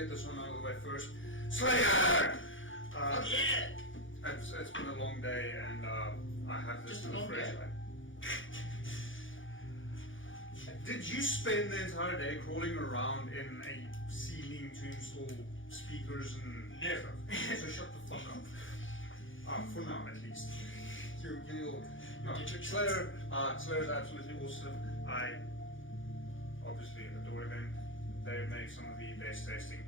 get this one out of the way first. Slayer! Yeah! It's been a long day, and I have this in the fridge. Did you spend the entire day crawling around in a ceiling to install speakers and stuff? So shut the fuck up. For now, at least. No, Slayer is absolutely awesome. I obviously adore them. They make some of the best tasting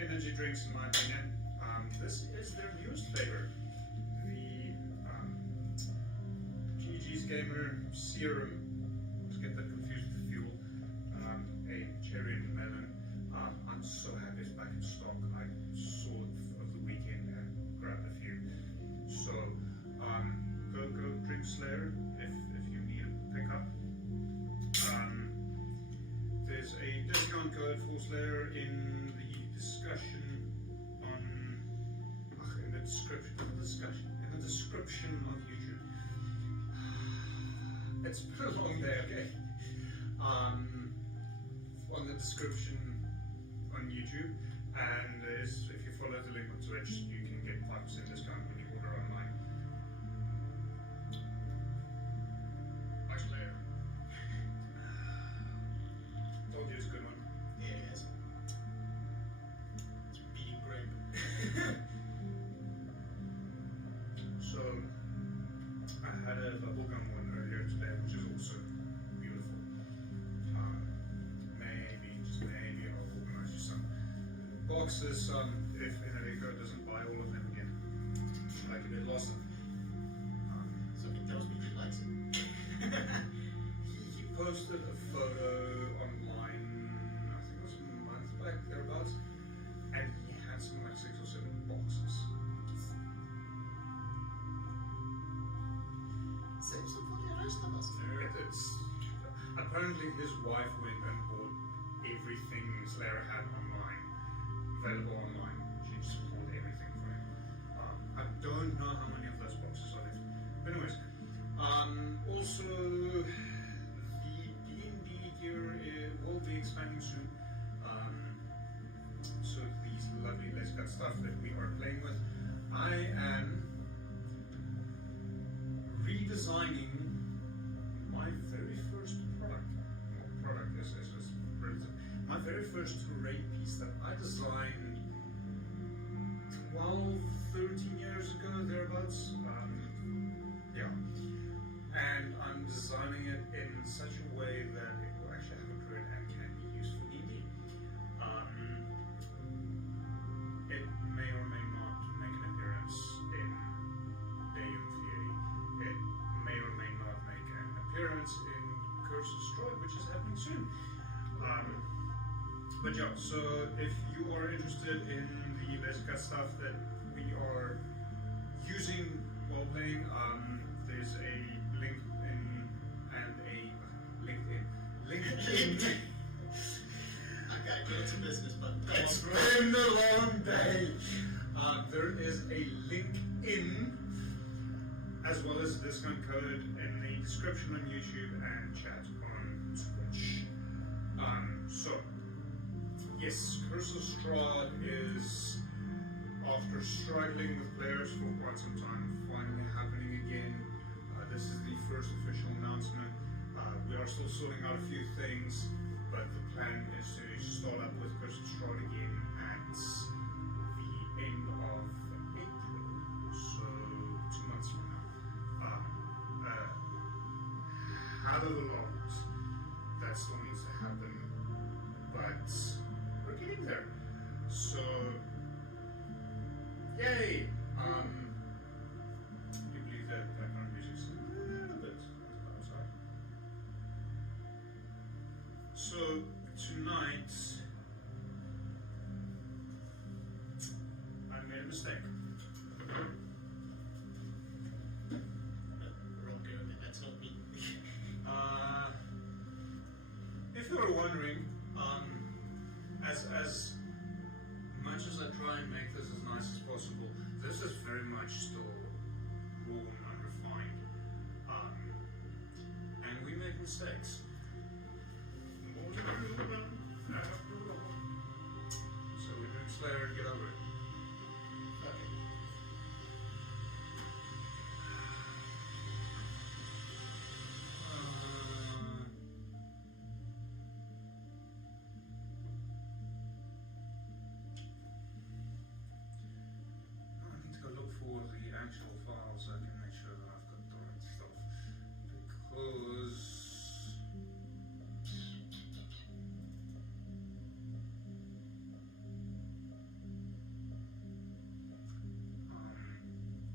energy drinks, in my opinion. This is their newest flavor, the GG's Gamer Serum. Let's get that confused with the fuel. A cherry and melon. I'm so happy it's back in stock. I saw it over the weekend and grabbed a few. So go drink Slayer if you need a pickup. There's a discount code for Slayer in the discussion in the description on YouTube. It's been a long day, okay? On the description on YouTube, and if you follow the link on Twitch, you can get 5% discount when you order online. Nice Slayer. Told you it's a good one. Yeah, it is. It's beating grape. So, I had a bubblegum one earlier today, which is also beautiful. Maybe I'll organize you some boxes, if Enrico doesn't buy all of them again. Like he did last time. Something tells me he likes it. He posted a photo online, I think it was a month back, thereabouts, and he had something like 6 or 7 boxes. Save some for the rest of us. It's apparently his wife went and bought everything Slayer had online, available online. She just bought everything for him. I don't know how many of those boxes are left. But anyways, also the D&D gear will be expanding soon. So these lovely Let's Cut stuff that we are playing with, I am redesigning my very first product. My very first array piece that I designed 12, 13 years ago, thereabouts. Yeah. And I'm designing it in such a way that it will actually have a grid and can be used for D&D. It may or may not make an appearance in Deum Fieri. It may or may not make an appearance in Curse of Destroy, which is happening soon. But yeah, so if you are interested in the Let's Cut stuff that we are using while playing, there's a LinkedIn. I gotta go to business, but It's been a long day. There is a link in, as well as a discount code in the description on YouTube and chat on Twitch. So, yes, Curse of Strahd is, after struggling with players for quite some time, finally happening again. This is the first official announcement. We are still sorting out a few things, but the plan is to start up with Curse of Strahd again at the end of April, so 2 months from now. Hell of a lot that still needs to happen, but we're getting there. So, yay! You believe that background music's a little bit outside. So, tonight, I made a mistake. that's not me. If you were wondering, as much as I try and make this as nice as possible, this is very much still raw and unrefined. And we make mistakes. So Slayer and get over it. Okay. I need to go look for the actual files so I can make sure that I've got the right stuff. Because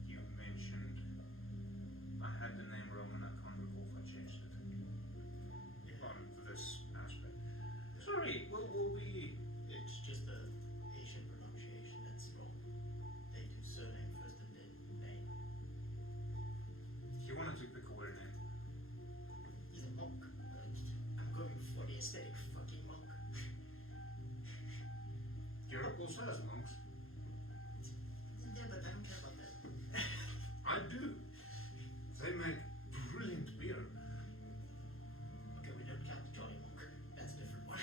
you mentioned I had the name wrong and I can't recall if I changed it on this aspect. Sorry, we'll be. It's just a Asian pronunciation that's wrong. They do surname first and then name. He wanted to pick a weird name. He's a monk. I'm going for the aesthetic fucking monk. Europe also has monks. Yeah, but I don't care about that. I do. They make brilliant beer. Okay, we don't count the Johnny Monk. That's a different one.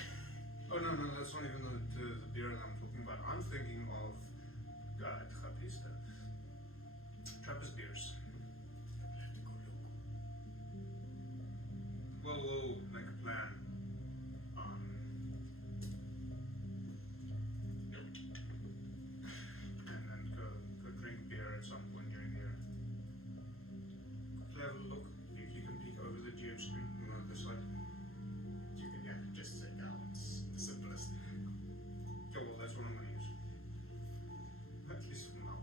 Oh no, that's not even the beer that I'm talking about. I'm thinking of Trappista. Trappist beers. Well, we'll make a plan. And then go drink beer at some point during the year. Have a look. If you can peek over the Deum screen on the other side. You can just say now it's the simplest. Yeah, well, that's what I'm going to use. At least for now.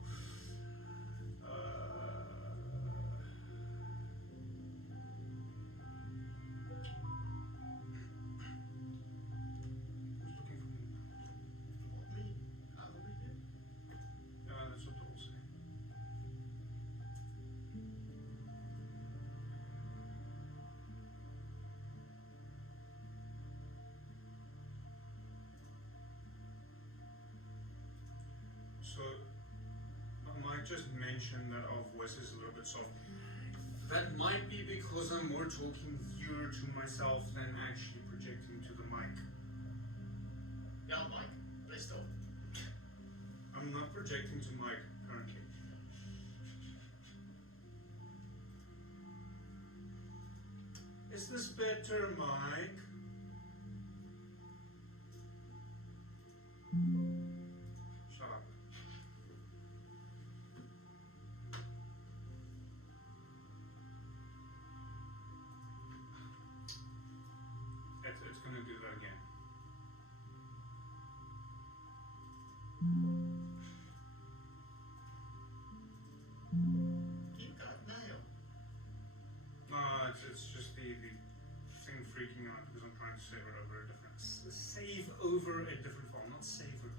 Who's looking for me? Me? I'll read it. Yeah, that's what they'll say. So, I might just mention that our voice is a little bit soft. That might be because I'm more talking here to myself than actually projecting to the mic. Yeah, Mike. Please don't. I'm not projecting to mic currently. Is this better, Mike? Shut up. It's gonna do that again. You got mail. No, it's just the thing freaking out because I'm trying to save it over a different save over a different file, not savor.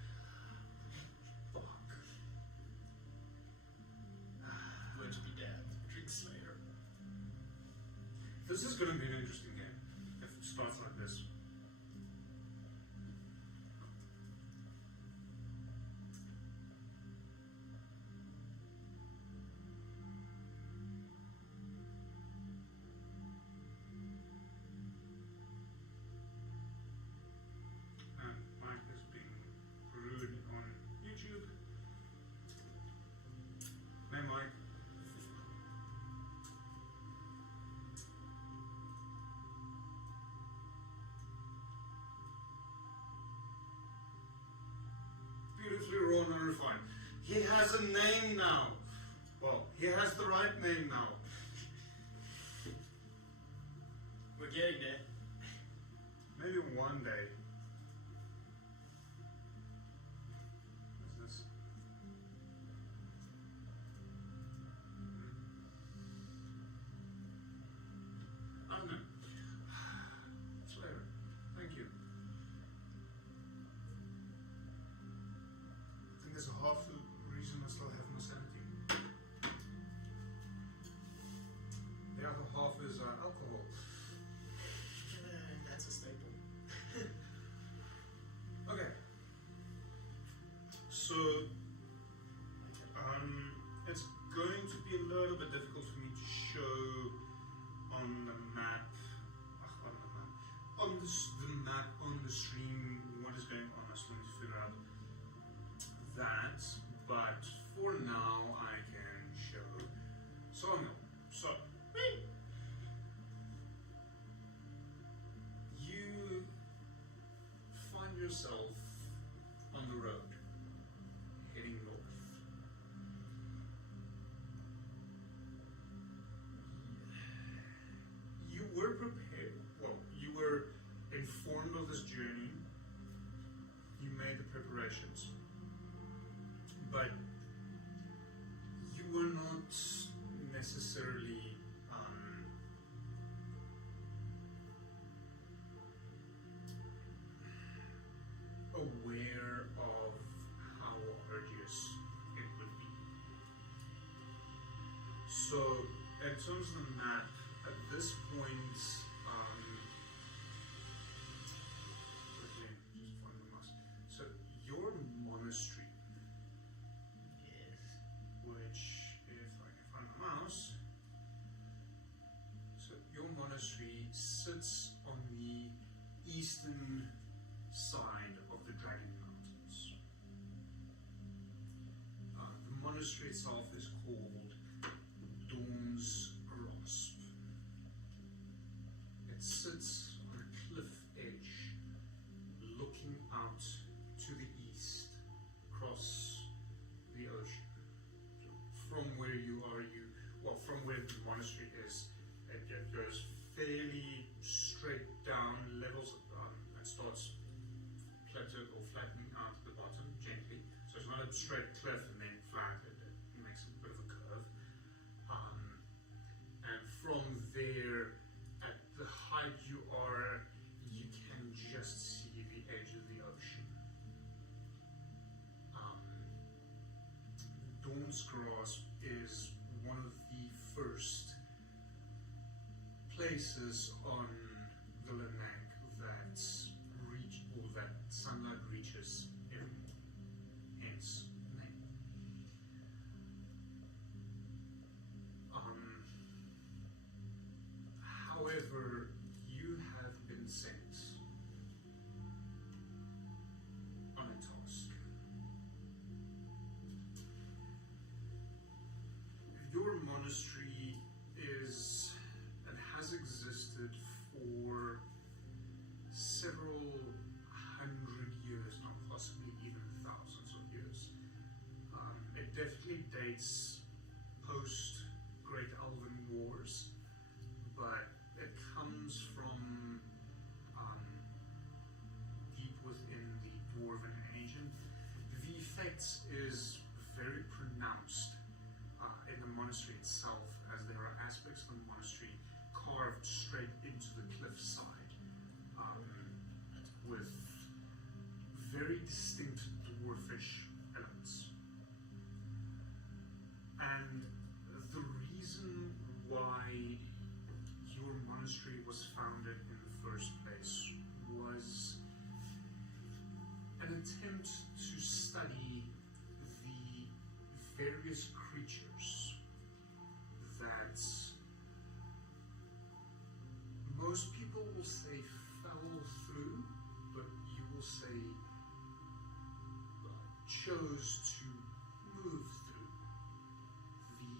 Fuck. Going to be dead. Drink Slayer. This is gonna be an interesting game if it starts like this. And Mike is being rude on YouTube. Hey Mike. Beautifully raw and unrefined. He has a name now. Well, he has the right name now. We're getting there. Maybe one day. What's this? Oh no. Slayer. Thank you. I think there's a half the reason I still have no sanity. The other half is alcohol. That's a staple. Okay. So, it's going to be a little bit difficult for me to show on the map, on the map, on the stream, what is going on. I still need to figure out locations. But you were not necessarily aware of how arduous it would be. So, in terms of the map, at this point, let me just find the mouse. So, your monastery, Yes. which, if I can find my mouse, so your monastery sits on the eastern side of the Dragon Mountains. The monastery itself is called Deum's Grasp. It sits on a cliff edge, looking out to the east, across the ocean. So from where you are, from where the monastery is, it goes fairly straight down, levels, and starts plateaued or flattening out at the bottom gently. So it's not a straight cliff and then flat, it makes a bit of a curve. And from there, at the height you are, you can just see the edge of the ocean. Dawn's Grasp is one of the first places on the Lenang that sunlight reaches evermore, hence the name. However, you have been sent on a task. Your monastery is and has existed for several hundred years, not possibly even thousands of years. It definitely dates post Great Elven Wars, but it comes from deep within the Dwarven Age. The effects is very pronounced in the monastery itself, as there are aspects of the monastery carved straight into the cliffside with very distinct dwarfish elements. And the reason why your monastery was founded in the first place was an attempt to study the various creatures that most people will say fell through, but you will say chose to move through the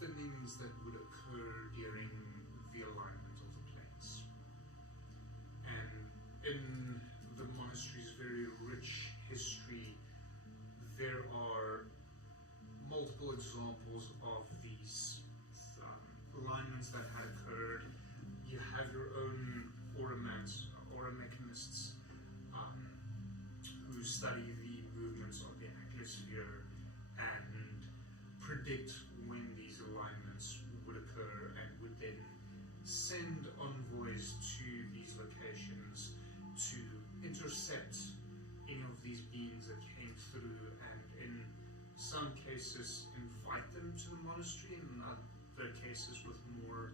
thinnings that would occur during the alignment of the planes. And in the monastery's very rich history, there are multiple examples of these alignments that had occurred. You have your own aura mechanists who study the movements of the atmosphere and predict when these alignments would occur, and would then send envoys to these locations to intercept any of these beings that came through, and in some cases invite them to the monastery, and in other cases with more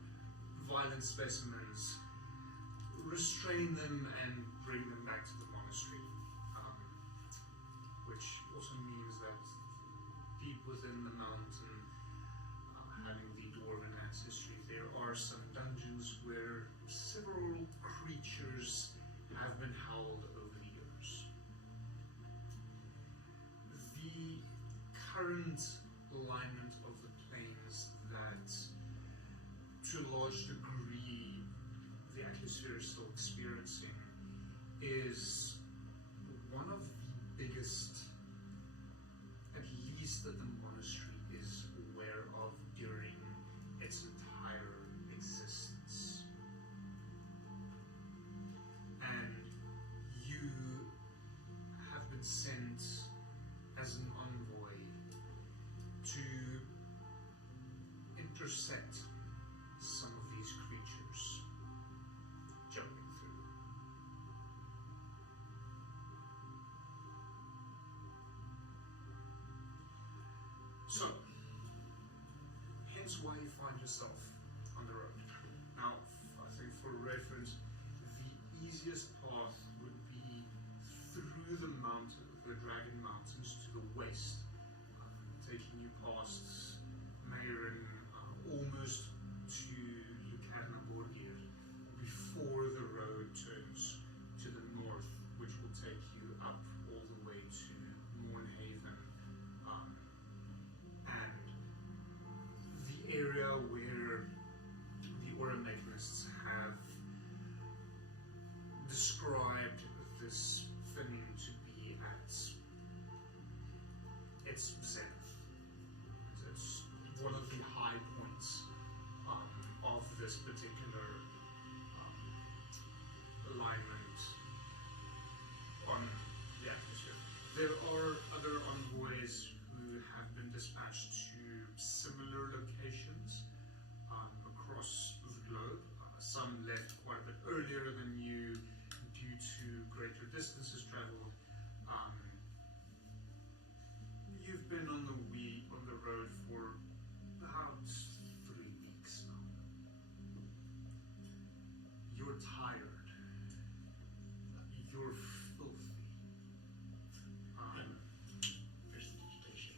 violent specimens restrain them and bring them back to the monastery, which also means that deep within the mountain, having the dwarven ancestry, there are some dungeons where several creatures have been held over the years. The current alignment of the planes that, to a large degree, the atmosphere is still experiencing is one of the biggest, at least that the monastery is aware of during its entire existence. And you have been sent intercept some of these creatures jumping through. So, hence why you find yourself on the road. Now, I think for reference, the easiest path would be through the Dragon Mountains to the west, taking you past Meirin, almost to Lucarnaborgir, before the road turns to the north, which will take you up all the way to Mornhaven, and the area where the Aura Mechanists have described this thinning to be at its zenith. It's one of the high points of this particular alignment on the atmosphere. There are other envoys who have been dispatched to similar locations across the globe. Some left quite a bit earlier than you due to greater distances traveled. You've been on the road for about 3 weeks now. You're tired. You're filthy. Prestidigitation.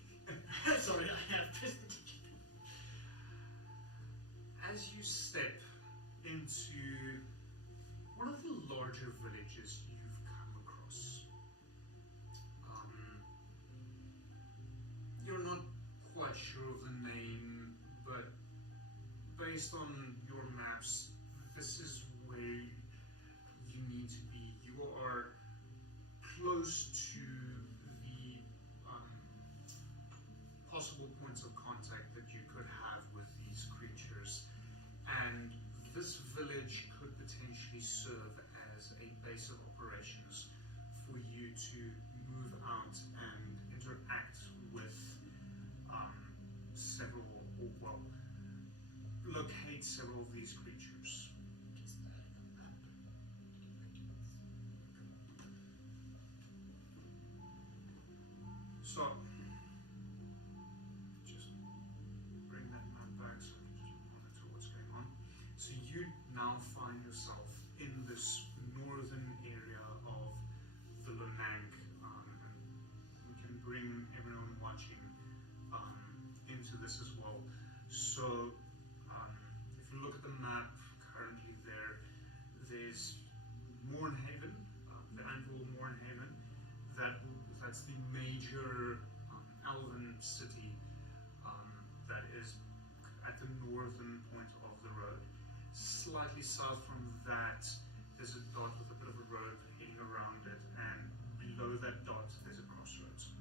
Sorry, I have prestidigitation. As you step into one of the larger villages you've come across, you're not quite sure of the name, but based on your maps, this is where you need to be. You are close to the possible points of contact that you could have with these creatures, and this village could potentially serve as a base of operations for you to move out and interact with locate several of these creatures. Just adding a map. So, just bring that map back so I can just monitor what's going on. So you now find yourself in this northern area of the Lonang, and we can bring everyone watching into this as well. So, if you look at the map currently there's Mornhaven, the Anvil Mornhaven. That's the major elven city that is at the northern point of the road. Slightly south from that, there's a dot with a bit of a road heading around it, and below that dot, there's a crossroads.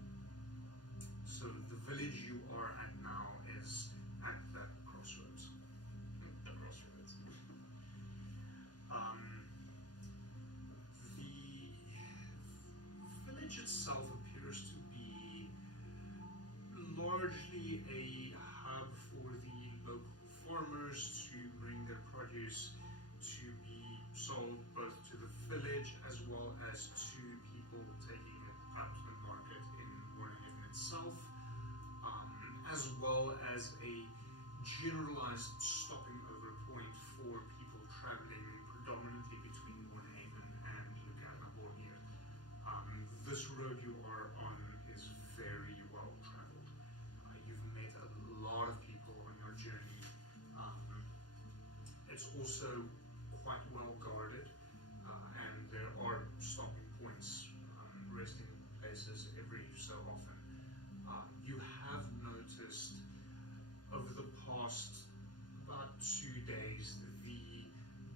So the village you are at now is at that crossroads. The crossroads. The village itself appears to be largely a hub for the local farmers to bring their produce to be sold both to the village as well as to people taking it out to the market in Mornhaven itself, as well as a generalized stopping over point for people traveling predominantly between Mornhaven and Lucarnaborgir. This road you are on is very well traveled. You've met a lot of people on your journey. It's also quite well guarded, and there are stopping points, resting places every so often. You have noticed over the past about 2 days the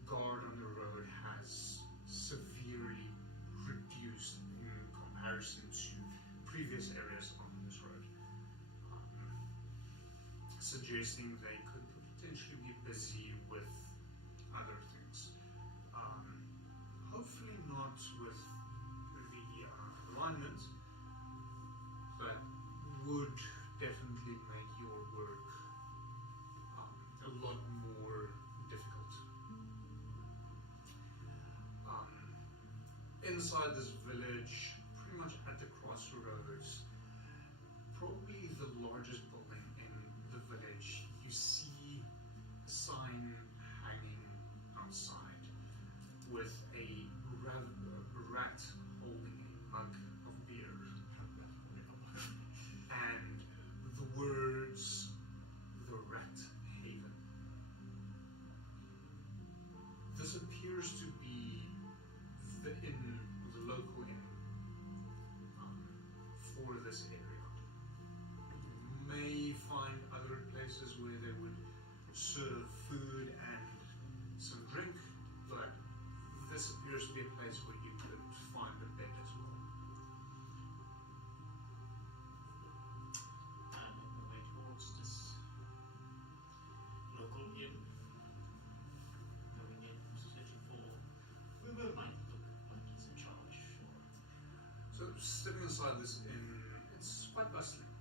guard on the road has severely reduced in comparison to previous areas on this road, suggesting they could potentially be busy with other things. Hopefully not with the alignment, but would definitely make your work inside this village, pretty much at the crossroads, probably the largest building in the village. You see a sign hanging outside with a rat holding a mug of beer. And the words, the Rat Haven. This appears to be the inn, the local inn for this area. You may find other places where they would serve food and some drink, but this appears to be a place where you could find a bed as well. Making my way towards this local inn. Going in, searching for whoever might look like he's in charge. Or So stepping inside this inn, it's quite bustling.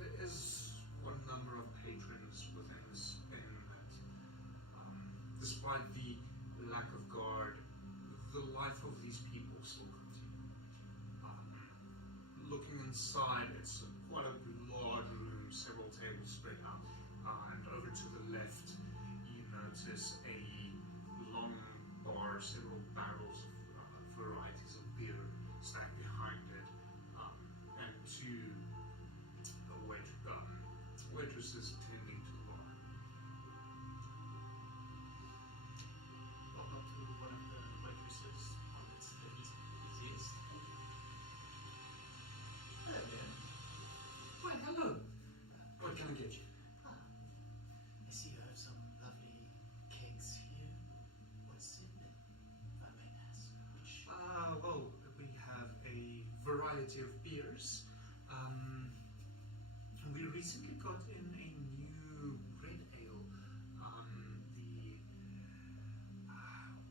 There is one number of patrons within this inn that, despite the lack of guard, the life of these people still continue. Looking inside, it's quite a large room, several tables spread out, and over to the left, you notice a long bar, several barrels of varieties of beer stacked behind it, and two waitresses tending to the bar. walk up to one of the waitresses on its easiest. Hello there. Well, hello. What can I get you? I see you have some lovely cakes here. What's in them, if I may ask? Which Well, we have a variety of beers. We recently got in a new red ale.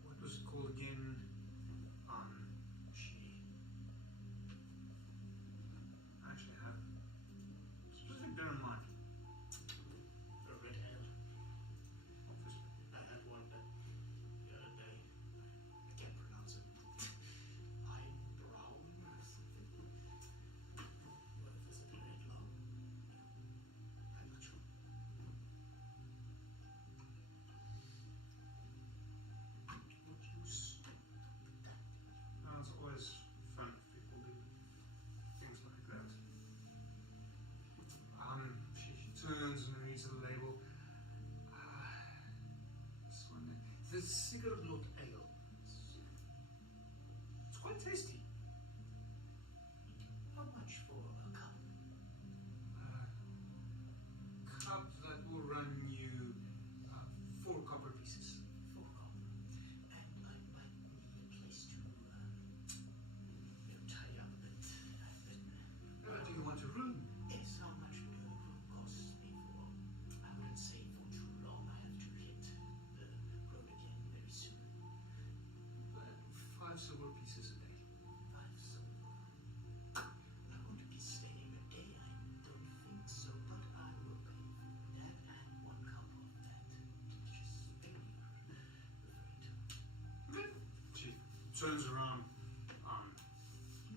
What was it called again? She actually had a specific beer in mind. a red ale. Obviously. I had one the other day. I can't pronounce it. I'm brown or something. What if it's a red long? I'm not sure. What use? It's always fun if people do things like that. She turns and reads the label. This one, the cigarette look ale. It's quite tasty. How much for a cup? Cup that will run you 4 copper pieces. For copper. And I might need a place to tidy up a bit. I've been. Do you want a room? Yes, how much would a room cost me for? I wouldn't say for too long. I have to hit the road again very soon. 5 silver pieces a day. 5 silver. I won't be staying a day. I don't think so, but I will pay for that and 1 cup of that delicious beer referring to. She turns around,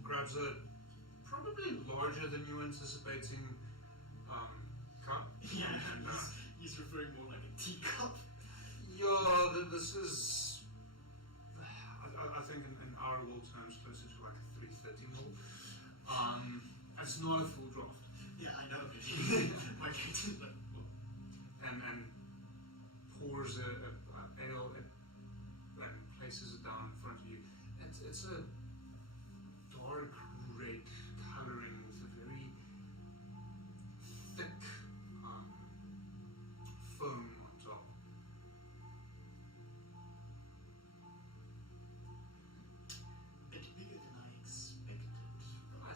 grabs a probably larger than you were anticipating cup. And he's referring more like a teacup. yeah, this is, I think in our world terms, closer to like a 330 ml. It's not a full draft. Yeah, I know. My character, but And pours a ale and places it down in front of you. It's a dark red coloring with a very thick foam on top. bit bigger than I expected.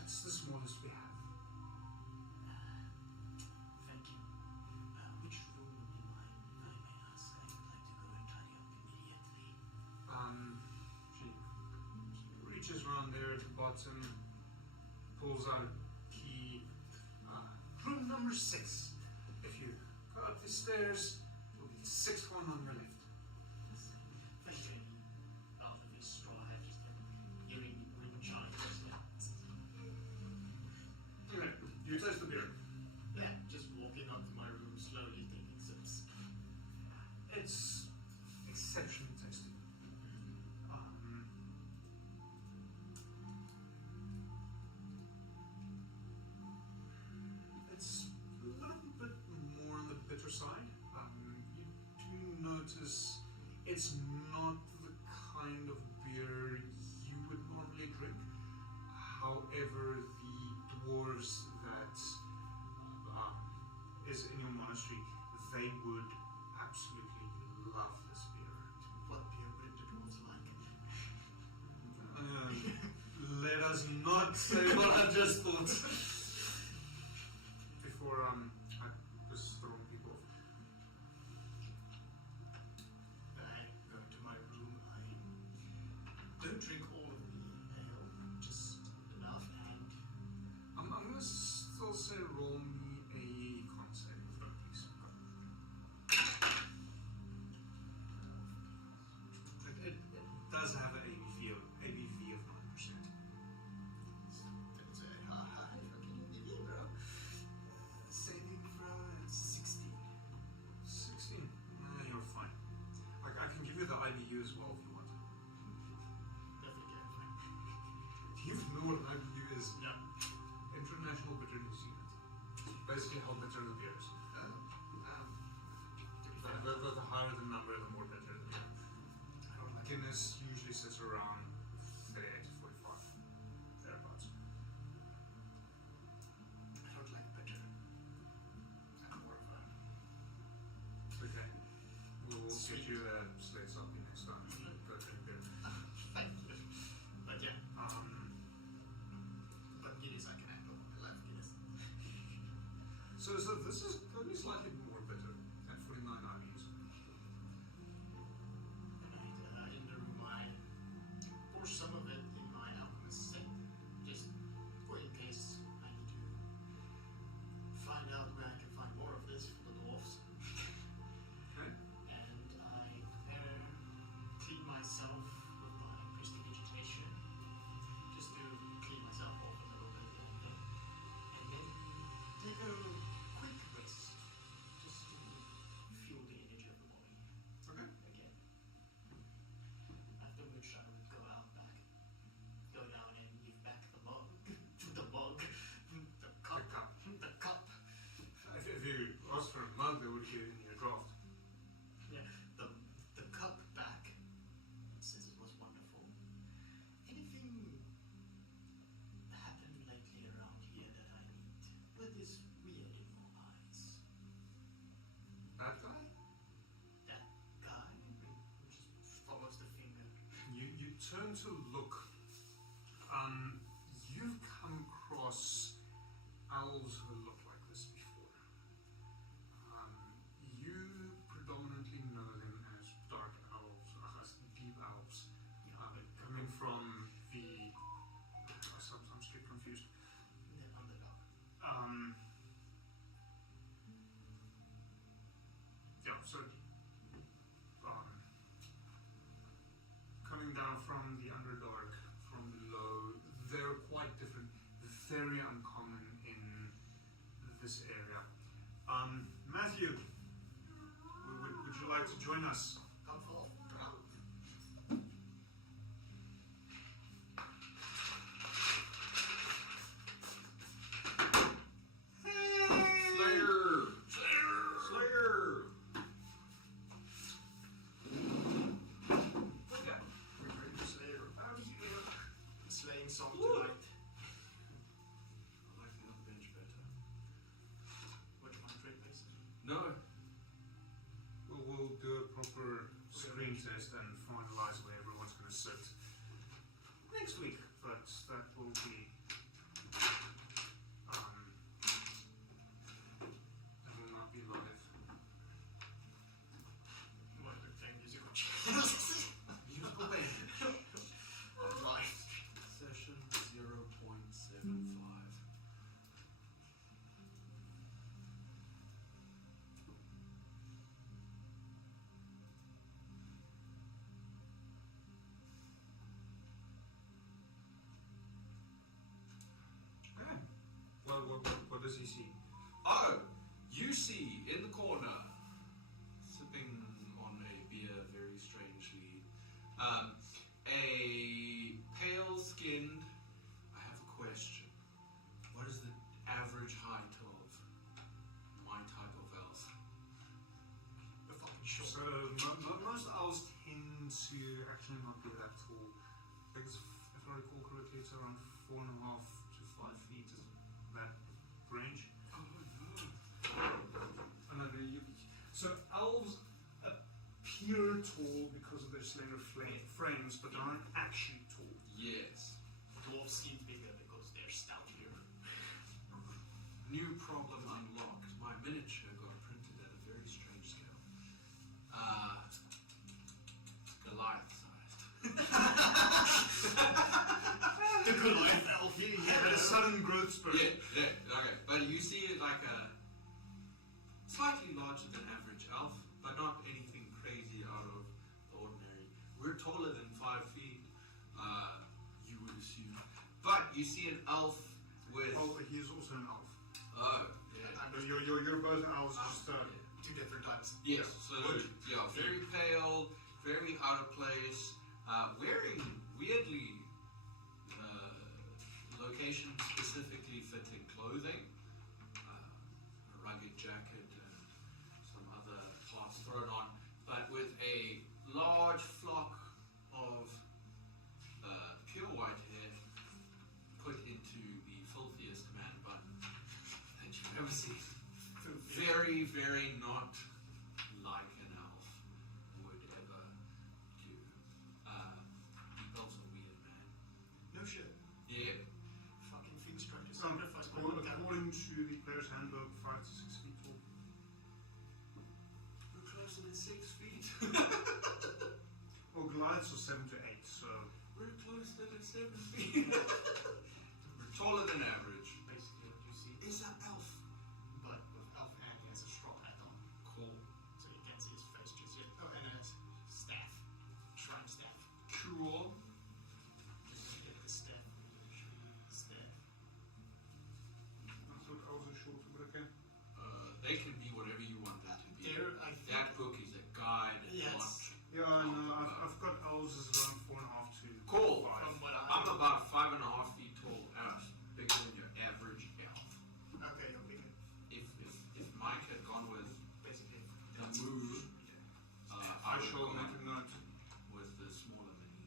It's the smallest we have. Thank you. Which room would be mine, if I may ask? I would like to go and tidy up immediately. She reaches around there at the bottom, pulls out a key. Room number 6. If you go up the stairs, it'll be the 6th one on your left. Thank you. It's a little bit more on the bitter side. You do notice it's not the kind of beer you would normally drink. However, the dwarves that is in your monastery, they would absolutely love this beer. What beer would the dwarves like? Let us not say what I just thought. Before I was throwing people off. I go to my room. I don't drink all of the ale, just enough, and I'm gonna still say roll me a con saving throw, please. It does have an ABV of 9%. that's a high fucking ABV, bro. Saving throw, it's 16. 16? You're fine. I can give you the IBU as well if you want. Definitely get it. Do you know what an IBU is? No. International Bitterness Unit. Basically how bitter the beer is. The higher the number, the more bitter the beer. I don't like Guinness usually sits around 38 to 45, thereabouts. I don't like bitter. I'm more of a Okay. We'll get you a slate something next time. Go drink beer. thank you. But yeah, Um, but Guinness I can handle. I love Guinness. so this is only slightly more bitter at 49 IBUs. And in the room I pour some of it in my alchemist set, just for in case I need to find out where I can find more of this for the dwarfs. Okay. And I clean myself with my prestidigitation, just to clean myself off a little bit, and then take a quick rest, just to fuel the energy of the morning Okay. again. After which I would go out back, go down and give back the mug, the mug, the cup, the cup. If you ask for a mug, they would give it in your draft. Yeah, the cup back. It says it was wonderful. Anything happened lately around here that I need? What is weird in your eyes? That guy? That guy who just follows the finger. You turn to look. You've come across owls who look like this before. You predominantly know them as dark owls, as deep owls, coming from the. I sometimes get confused. The underdog. Yeah, so coming down from the Underdark, from below, they're quite different, very uncommon in this area. Matthew, would you like to join us? Come forth, bro. Slayer! Yeah, we're ready to slay slaying song tonight. I like the other bench better. What do you want to drink, please? No. We'll do a proper screen test and finalize where everyone's going to sit next week, but that will be it will not be live. One good thing musical chairs. Musical band. Online. Session 0.75. Yeah. What does he see? Oh, you see in the corner, sipping on a beer very strangely, a pale-skinned. I have a question. What is the average height of actually not be that tall. I think, if I recall correctly, it's around 4.5 to 5 feet. Is that range? So elves appear tall because of their slender frames, but they aren't actually tall. Yes. Dwarves seem bigger because they're stoutier. New problem unlocked. My miniature got printed at a very strange scale. Goliath sized. The Goliath elf. He had a sudden growth spurt. Yeah, okay. But you see it like a slightly larger than average elf, but not anything crazy out of the ordinary. We're taller than 5 feet, you would assume. But you see an elf with... Oh, he is also an elf. Oh, yeah. You're both elves, just... Yeah. 2 different types. Yes, so yeah, very pale, very out of place, wearing weirdly location specifically fitting clothing, a rugged jacket and some other cloth thrown on, but with a large flock of pure white hair put into the filthiest man bun that you've ever seen. Very, very not like an elf would ever do. Elves are weird, man. No shit. Yeah. Fucking things trying to sacrifice my own cat. According to the player's handbook, 5 to 6 feet tall. We're closer than 6 feet. Well, Goliaths are 7 to 8, so... We're closer than 7 feet. We're taller than average. Basically what you see. Is that elf? But with elf and he has a straw hat on. Cool. So you can't see his face just yet. Oh, and a staff. Shrine staff. Cool. Just get the staff. Staff. I thought elves are shorter, but okay. They can be whatever you want them to be. There, I think. That book is a guide and Yes. not... Yeah, I know. I've got elves as around 4.5 to Cool. 5. From what I'm about 5.5 feet tall. Bigger than your average elf. Okay, you're bigger. If Mike had gone with Basically. the move, I shall make a note. with the smaller mini.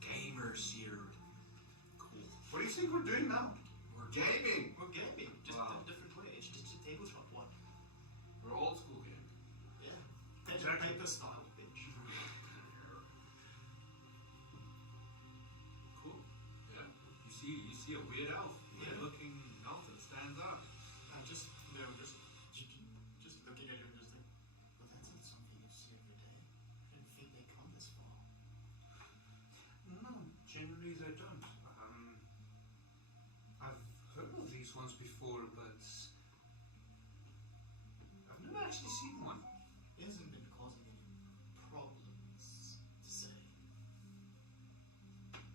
Gamer seared. Cool. What do you think we're doing now? We're gaming. We're gaming. Just Wow. a different way. It's just a tabletop one. We're old school gaming. Yeah. Pen and paper style, bitch. Cool. Yeah. You see a weird elf. Weird Yeah. looking elf that stands out. I'm just looking at you and just think, well, that's not something you see every day. I didn't think they come this far. No, generally they don't. I've heard of these ones before, but I've never actually seen one. He hasn't been causing any problems, to say.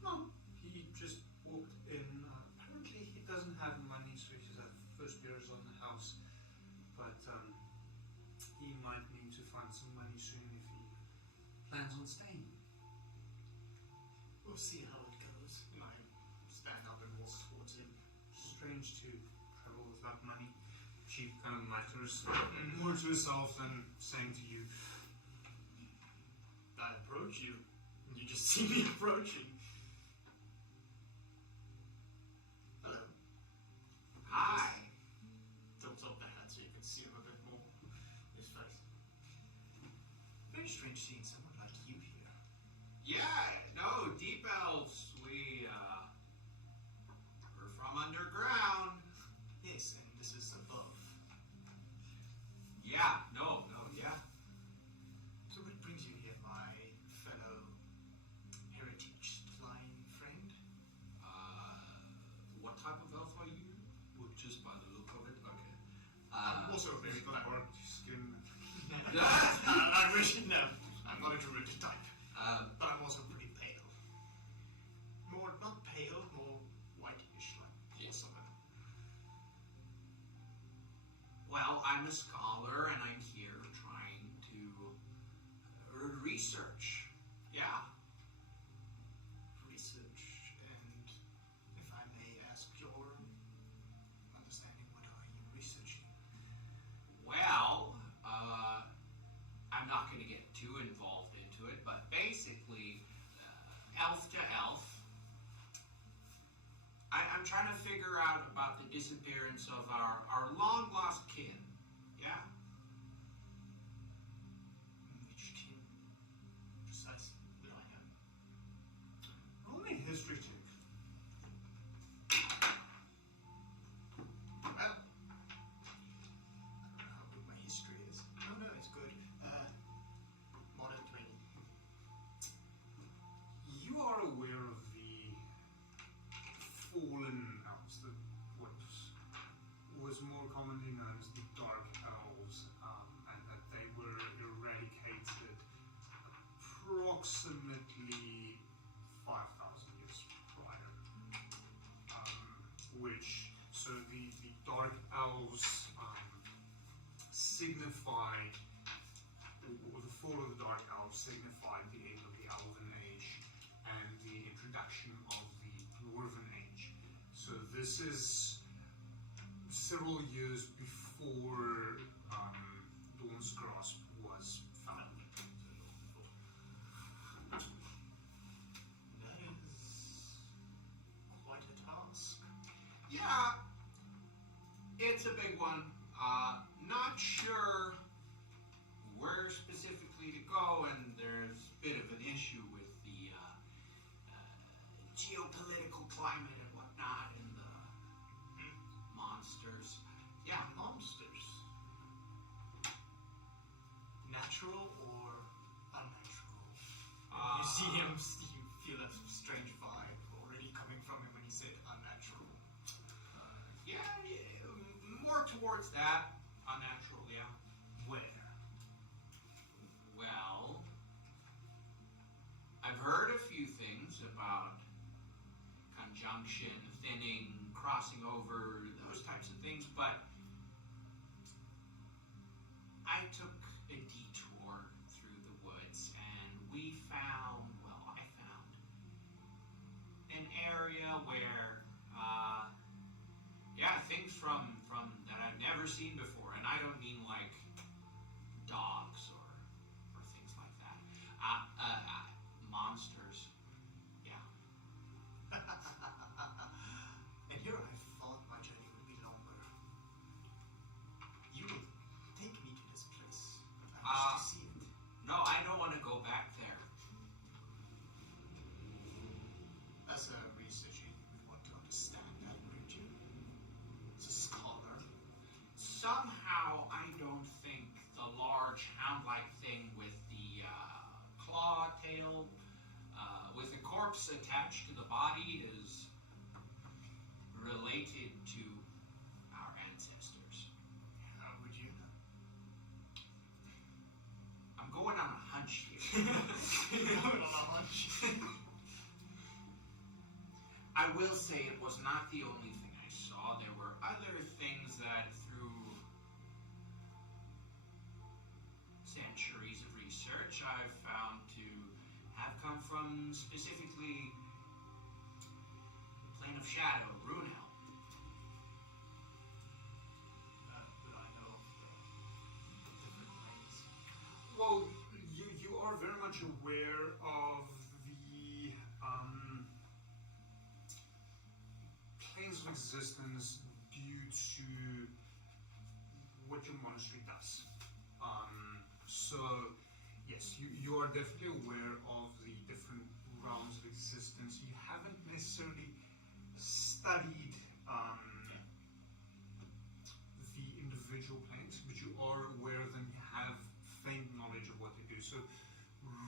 No, he just walked in. Apparently he doesn't have money, so he's at first beers on the house. But he might need to find some money soon if he plans on staying. We'll see how it goes. And I stand up and walk towards him. Strange to travel without money. She kind of mutters more to herself than saying to you. I approach you, and you just see me approaching. Hello. Hi. Tilts up the hat so you can see him a bit more. His face. Very strange seeing someone like you here. Yeah, no, deep elves. We're from underground. Yes, and this is above. Yeah, yeah. So what brings you here, my fellow heritage flying friend? What type of elf are you? Well, just by the look of it, okay. I'm also very He's got hard skin. I wish no. I'm not a druid type. But I'm also pretty pale. More, not pale, more whitish, like Yes. someone. Well, I'm a scholar and I'm here trying to research. Yeah. Research, and if I may ask your understanding, what are you researching? Well, elf to elf. I'm trying to figure out about the disappearance of our long lost kin. Yeah. Which kin precisely would I know? Roll me a history check. Well, I don't know how good my history is. Oh no, it's good. Modern 20. You are aware of the fallen elves, what was more commonly known as the Dark Elves, and that they were eradicated approximately 5,000 years prior. So the Dark Elves signified, or the fall of the Dark Elves signified the end of the Elven Age and the introduction of the Dwarven Age. So this is several years before Dawn's Grasp was founded. That is quite a task. Yeah, it's a big one. Not sure where specifically to go, and there's a bit of an issue with the geopolitical climate and whatnot, and the monsters. Yeah, Monsters. Natural or unnatural? You see him, you feel that strange vibe already coming from him when he said unnatural. yeah, more towards that. Unnatural, yeah. Where? Well, I've heard a few things about conjunction, thinning, crossing over, those types of things, but I took a detour through the woods and I found an area where, things from that I've never seen before, and I don't mean like dogs or things like that. Monsters. Yeah. And here I thought my journey would be longer. You will take me to this place. I wish to see it. No, I don't want to go back there. As a researcher, you would want to understand that, wouldn't you? As a scholar. Somehow, I don't think the large hound-like thing with the claw tail, with the corpse attached to the body, is related to our ancestors. How would you know? I'm going on a hunch here. You're going on a hunch. I will say it was not the only thing I saw. There were other things that, through centuries of research, I've found to have come from specifically the plane of shadow, Runel. Would I know of the different ways? Well, you are very much aware of the planes of existence due to what your monastery does. So, yes, you are definitely aware of the different realms of existence. You haven't necessarily studied the individual planes, but you are aware of them. You have faint knowledge of what they do. So,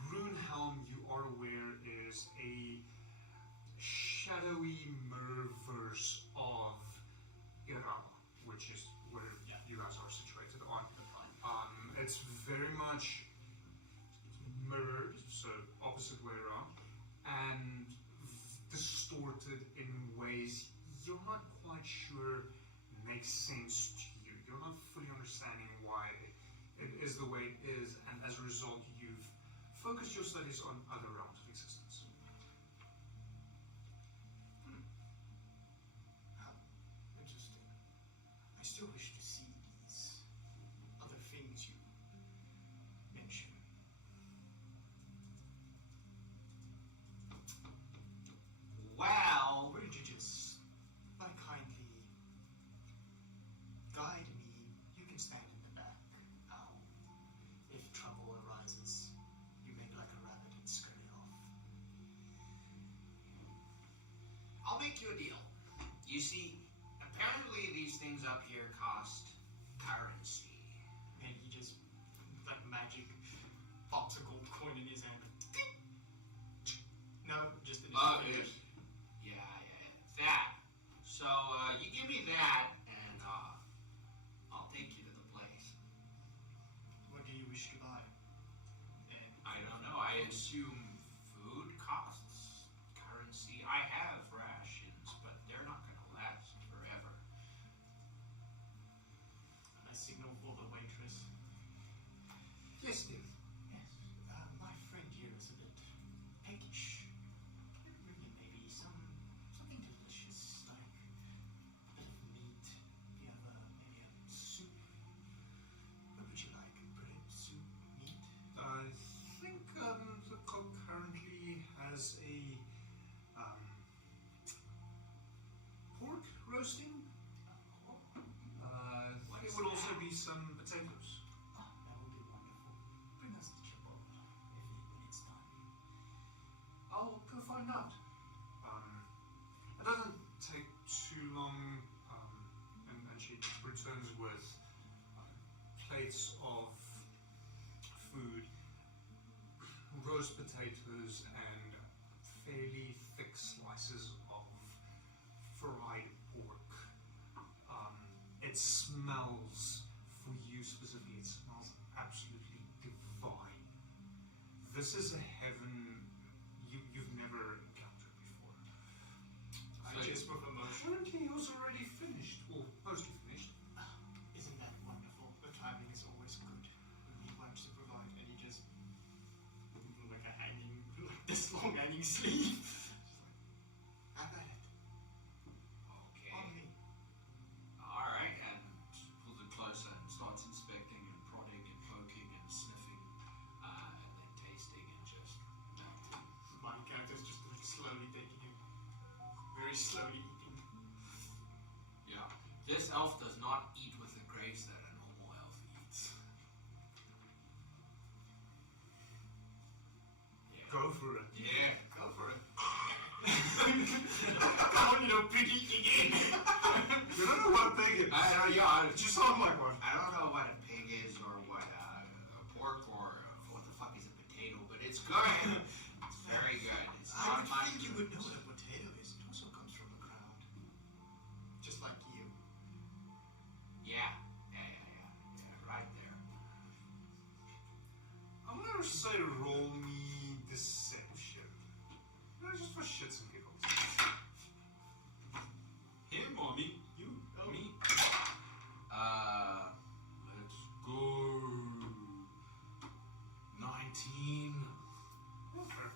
Runehelm, you are aware, is a shadowy mirrorverse of Irama, which is where you guys are situated on. It's very much mirrored, so opposite way around, and distorted in ways you're not quite sure makes sense to you. You're not fully understanding why it is the way it is, and as a result, you've focused your studies on other realms of existence. How interesting. I still wish to see these other things you mentioned. your deal. You see, apparently these things up here cost currency. And he just, like magic, pops a gold coin in his hand. No, just in his fingers. Yeah, that. So, you give me that, and I'll take you to the place. What do you wish to buy? And I don't know. I assume food costs currency. I have rations, but they're not going to last forever. I signal for the waitress. Yes, Steve. Yes, my friend here is a bit peckish. Maybe something delicious, like a bit of meat. Do you have maybe a soup? What would you like? Bread, soup, meat? I think the cook currently has a pork roasting. There would also be some potatoes. Ah, that would be wonderful. Bring us the chipper when it's done. I'll go find out. It doesn't take too long, and she returns with plates of food, roast potatoes, and fairly thick slices of fried pork. It smells, for you specifically, it smells absolutely divine. This is a heaven you've never encountered before. I just with emotion. Apparently, it was already finished, or mostly finished. Isn't that wonderful? The timing is always good when he wants to provide, and he just like a hanging, like this long hanging sleeve. Just like, I got it. Okay. On me. Alright, and pulls it closer and starts inspecting and prodding and poking and sniffing, and then tasting and just melting. My character's just like slowly taking him, very slowly eating. Yeah. This elf does not eat with the grace that a normal elf eats. Yeah. Go for it. Yeah. Go for it. Come on, you know, piggy again. You don't know what a pig is. You sound like one. I don't know what a pig is or what a pork or what the fuck is a potato, but it's good. It's very good. It's I not would my think you would know what a potato is. It also comes from the ground. Just like you. Yeah, right there. I'm gonna say roll me deception. No, just for shits and giggles. Him or me? You. Oh. Me. Let's go. 19. Okay.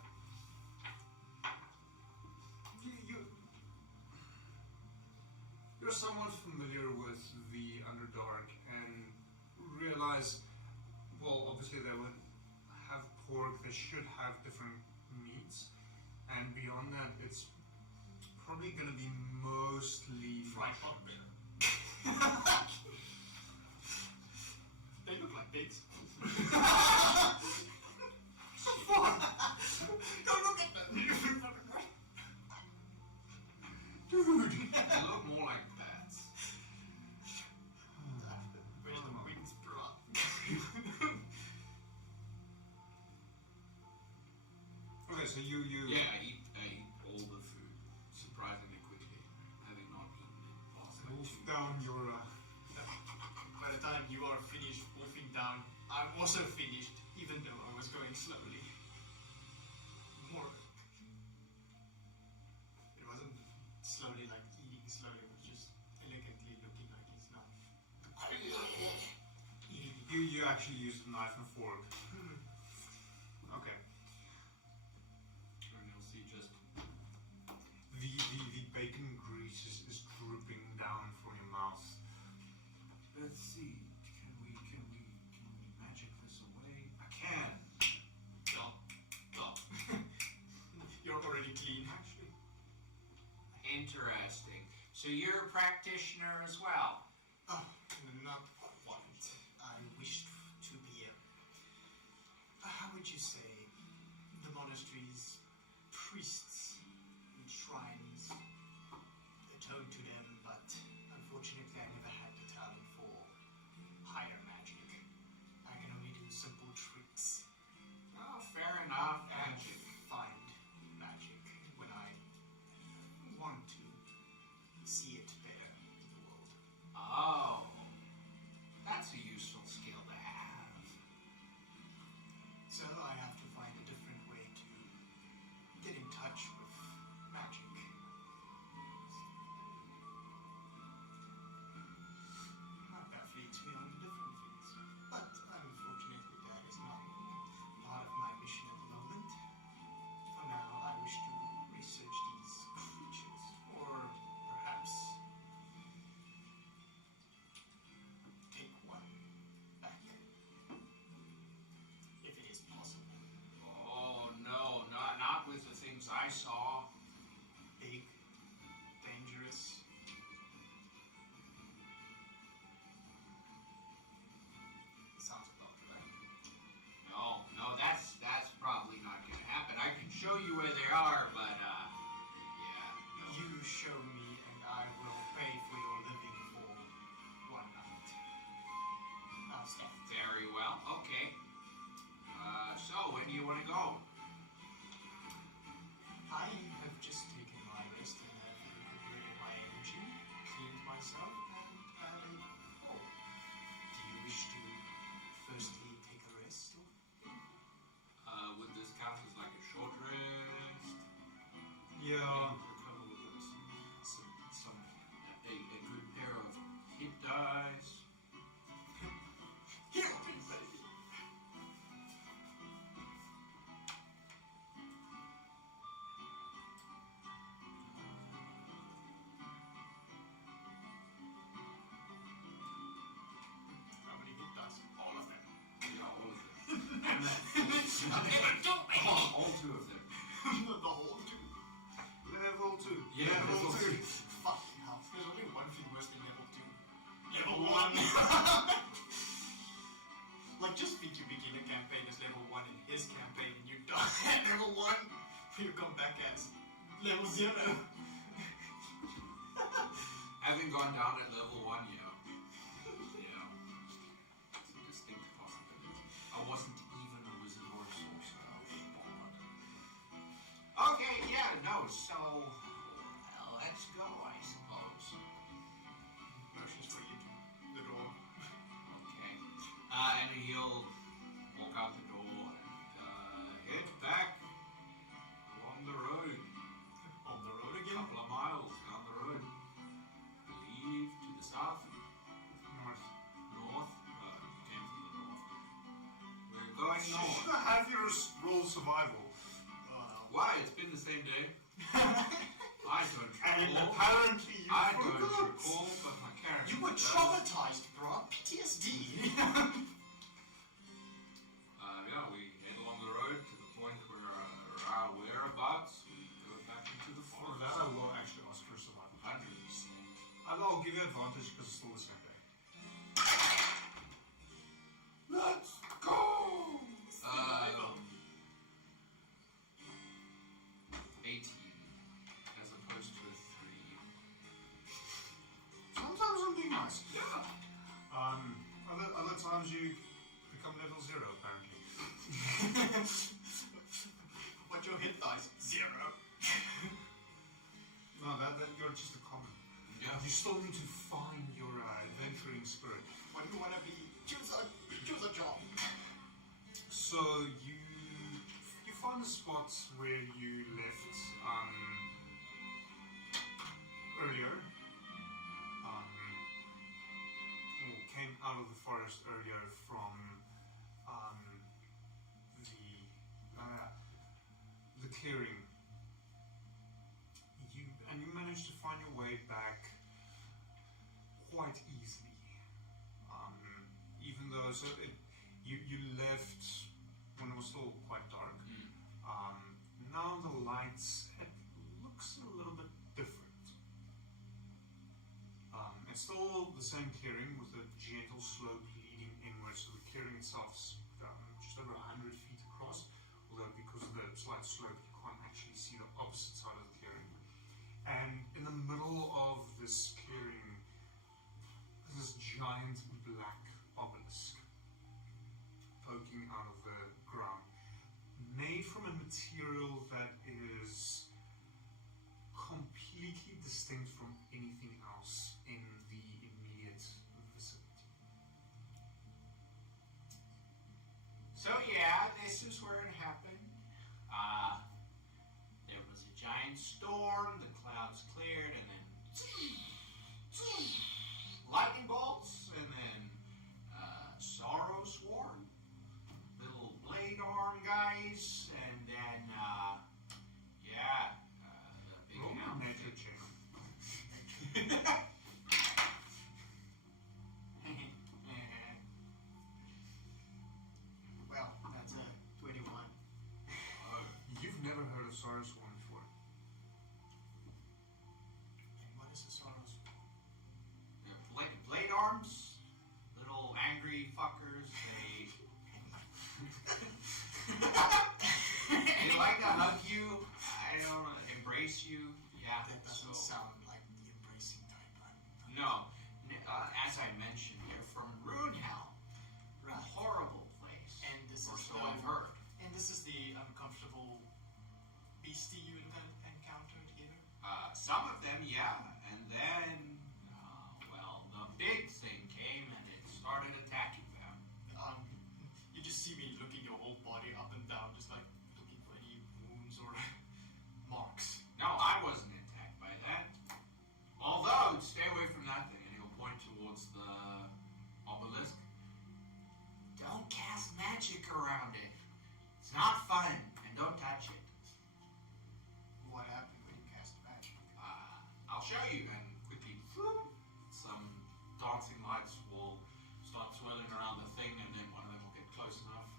You're somewhat familiar with the Underdark and realize, well, obviously they would have pork, they should have different meats, and beyond that, it's probably going to be mostly Fried pork. They look like pigs. Don't look at them. Dude! They look more like bats. Where's the wings brought? Okay, so you Yeah, I eat all the food surprisingly quickly, having not eaten it last night. wolf down your By the time you are finished wolfing down, I'm also finished, even though I was going slowly. More. It wasn't slowly like eating slowly, it was just elegantly looking like he's not eating. you actually used a knife and fork. Okay. And you'll see just The bacon grease is dripping down from your mouth. let's see. Can we magic this away? I can. Stop. You're already clean, actually. Interesting. So you're a practitioner as well. Oh, not quite. I wished to be how would you say, the monastery's priests and shrines I saw big, dangerous. Sounds about right. No, that's probably not gonna happen. I can show you where they are, but yeah. No. You show me, and I will pay for your living for one night. How's that? Very well. Okay. So when do you want to go? I have just taken my rest and have recuperated my energy, cleaned myself, and oh, do you wish to firstly take a rest? Would this count as like a short rest? Yeah. Recover with some a good pair of hit dice. Heal me, baby. How many hit dice? All of them. Yeah, all of them. And all two of them. The whole two. Level 2. Yeah, level two. Fucking hell. There's only one thing worse than level 2. Level 1. Like, just think your beginner campaign is level 1 in his campaign and you die at level 1. You come back as level 0. Having gone down at level 1, it's a distinct possibility. I wasn't even a wizard or a sorcerer. Okay, yeah, no, so let's go, I suppose. Motions for you to the door. Okay. And he'll walk out the door and head back along the road. On the road A again. couple of miles down the road. I believe to the south. North. North. You came from the north. We're going north. Have your roll survival. Why? It's been the same day. I don't And recall. apparently you I don't forgot. recall, but my character You were does. traumatized, bro. PTSD. Yeah, we head along the road to the point where our whereabouts, we go back into the For forest. that I will actually ask for survival. 100%. I'll give you advantage because it's still the same day. Let's go! 18 as opposed to a 3. Sometimes I'm being nice. Yeah. Other times you become level 0 apparently. What's your hit dice? 0. No, that you're just a common. Yeah. You still need to find your adventuring spirit. What do you want to be? Choose a job. So you find the spots where you left earlier. Or came out of the forest earlier from the clearing. You managed to find your way back quite easily. Even though you left when it was still quite dark. Now the lights, it looks a little bit different. It's still the same clearing with a gentle slope leading inwards. So the clearing itself is just over 100 feet across, although because of the slight slope you can't actually see the opposite side of the clearing. And in the middle of this clearing, there's this giant black obelisk poking out of the ground, made from a material that is completely distinct from anything else in the immediate vicinity. So yeah, this is where it happened. There was a giant storm, the clouds cleared, and then lightning bolts, and then sorrow swarm, little blade arm guys, and then the big Roll my outfit. nature check. Well, that's a 21. You've never heard of Sorrow Swarm before. hug you. I don't embrace you. Yeah. That doesn't sound like the embracing type, right? No. As I mentioned, they're from Runehell. A horrible place. And this or is so I've heard. And this is the uncomfortable beastie you encountered here? Some of them, yeah. And then, well, the big thing came and it started attacking them. You just see me looking your whole body up and down, just like looking for any wounds or marks. No, I wasn't attacked by that. Although, stay away from that thing, and he'll point towards the obelisk. Don't cast magic around it. It's not fun, and don't touch it. What happened when you cast magic? I'll show you, and quickly, some dancing lights will start swirling around the thing, and then one of them will get close enough.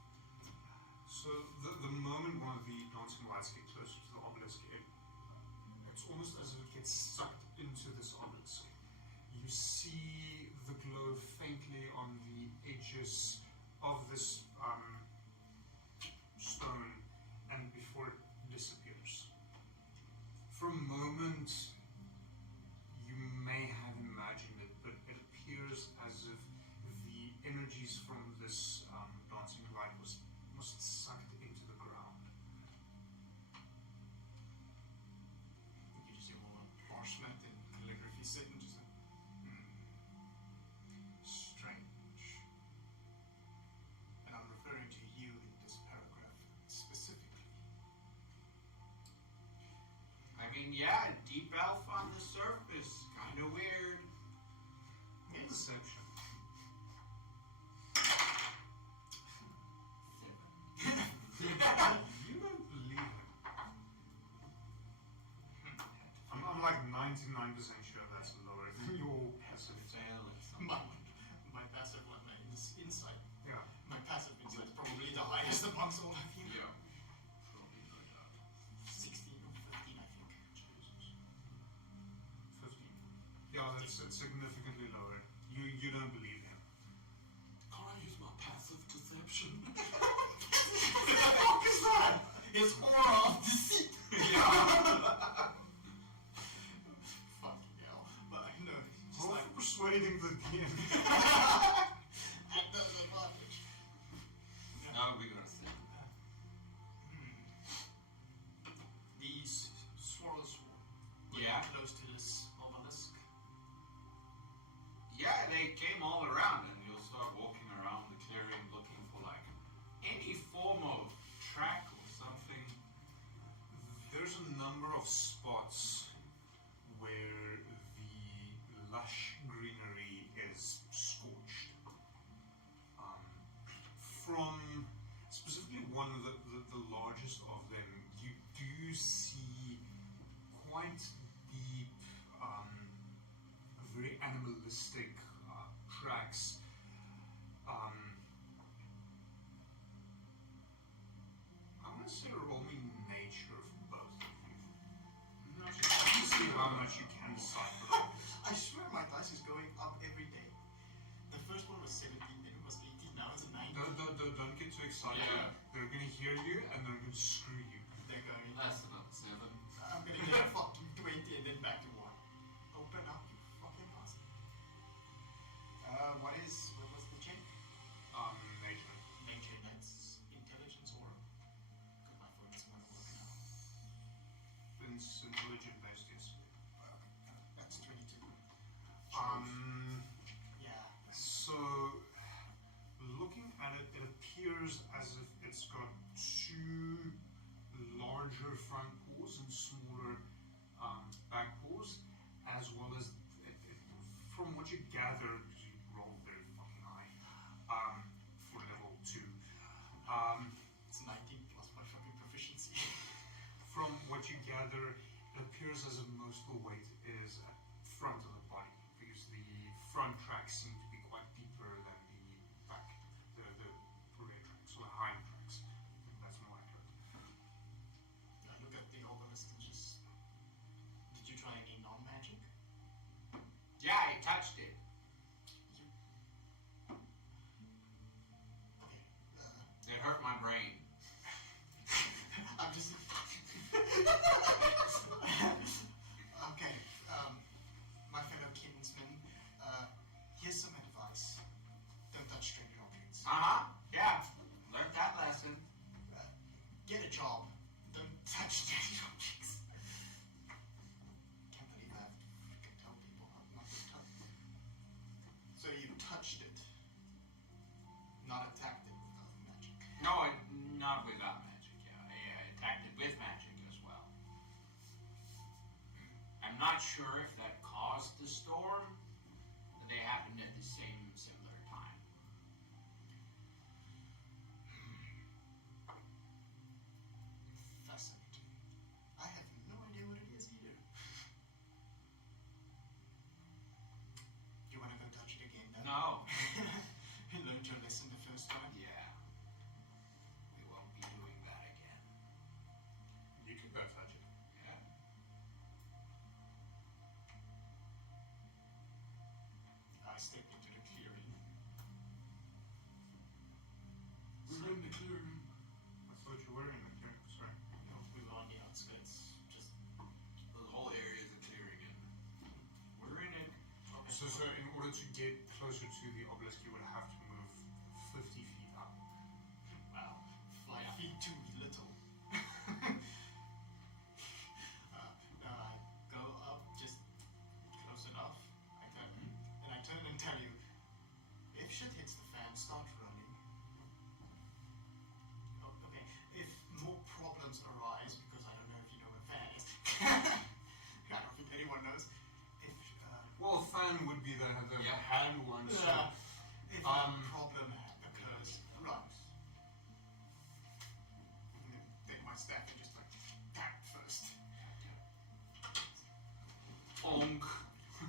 So the moment one of the dancing lights get closer to the obelisk, it's almost as if it gets sucked into this obelisk. You see the glow faintly on the edges of this stone, and before it disappears. For a moment, you may have imagined it, but it appears as if the energies from this dancing light was sucked into the ground. You just hear all parchment and calligraphy sitting just like, strange. And I'm referring to you in this paragraph specifically. I mean, yeah, deep elf on the surface, kind of weird. Deception. You don't believe him. I'm like 99% sure that's lower than your passive. Fail at some My, point. my passive one, my insight. Yeah. My passive insight is probably the highest amongst all of you. Yeah. Probably no doubt. 16 or 15, I think. 15. Yeah, that's significantly lower. You don't believe him. Can I use my passive deception? What the fuck is that? It's aura of deceit. Fucking hell. But I know, it's just Roll like, for persuading the DM. at disadvantage. No, we gotta see. These swirls were Yeah. close to this obelisk. Yeah, they came all around, and you'll start walking around the clearing looking for like any form of track or something. There's a number of spots where the lush greenery is scorched. From specifically one of the largest of them, you do see quite deep, very animalistic tracks. I'm gonna say roll me nature for both of you. Just to see how much you can decipher. I swear my dice is going up every day. The first one was 17, then it was 18, now it's a 9. Don't get too excited. Yeah. They're gonna hear you and they're gonna screw you. They're going. That's another 7. I'm gonna get a fucking 20 and then back to 1. Open up, you fucking bastard. What was the check? Nature. Nature, that's intelligence or? Because my phone is not working now. It's intelligent based, yes. That's 22. Yeah. So looking at it, it appears as if it's got two larger front paws and smaller back paws, as well as from what you gathered, you rolled very fucking high for level 2. It's 19 plus my fucking proficiency. From what you gather, it appears as if most of the weight is at front of the body, because the front tracks seem to be quite deeper than the back, the rear tracks, or the hind tracks. I think that's more accurate. I look at the obelisk and just. Did you try any non-magic? Yeah, I touched it. Okay. It hurt my brain. I'm just. not sure if that caused the storm, but they happened at the similar time. Fascinating. I have no idea what it is either. You want to go touch it again, though? No. You learned your lesson the first time? Yeah. We won't be doing that again. You can go touch it. Yeah. I step into the clearing. We're in the clearing. I thought you were in the clearing. Sorry. No, we were on the outskirts. Just The whole area is a clearing, and we're in it. So in order to get closer to the obelisk, you would have to move 50 feet up. wow, 5 feet too little. No, I go up just close enough. I turn and tell you, if shit hits the fan, start running. Oh, okay, if more problems arise, because I don't know if you know what a fan is. I don't think anyone knows. If Well, fan would be the Yeah. hand one. So if a problem occurs, run. Take my staff and just like tap first. bonk.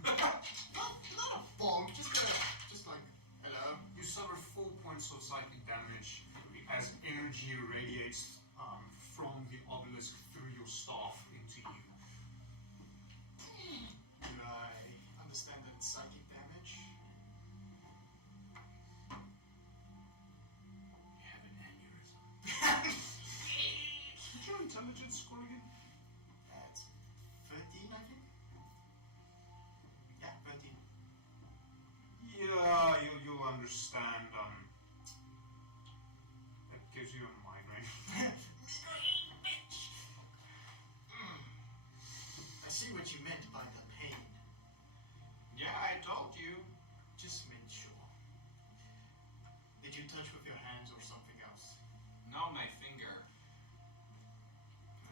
Not a bonk, just like, hello. You suffer 4 points of psychic damage as energy radiates from the obelisk through your staff into you. Do I understand that it's psychic damage? You have an aneurysm. What's your intelligence score again? That's 13, I think. Yeah, 13. Yeah, you'll understand. It gives you a migraine. I see what you meant by the pain. Yeah, I told you. Just made sure. Did you touch with your hands or something else? No, my finger.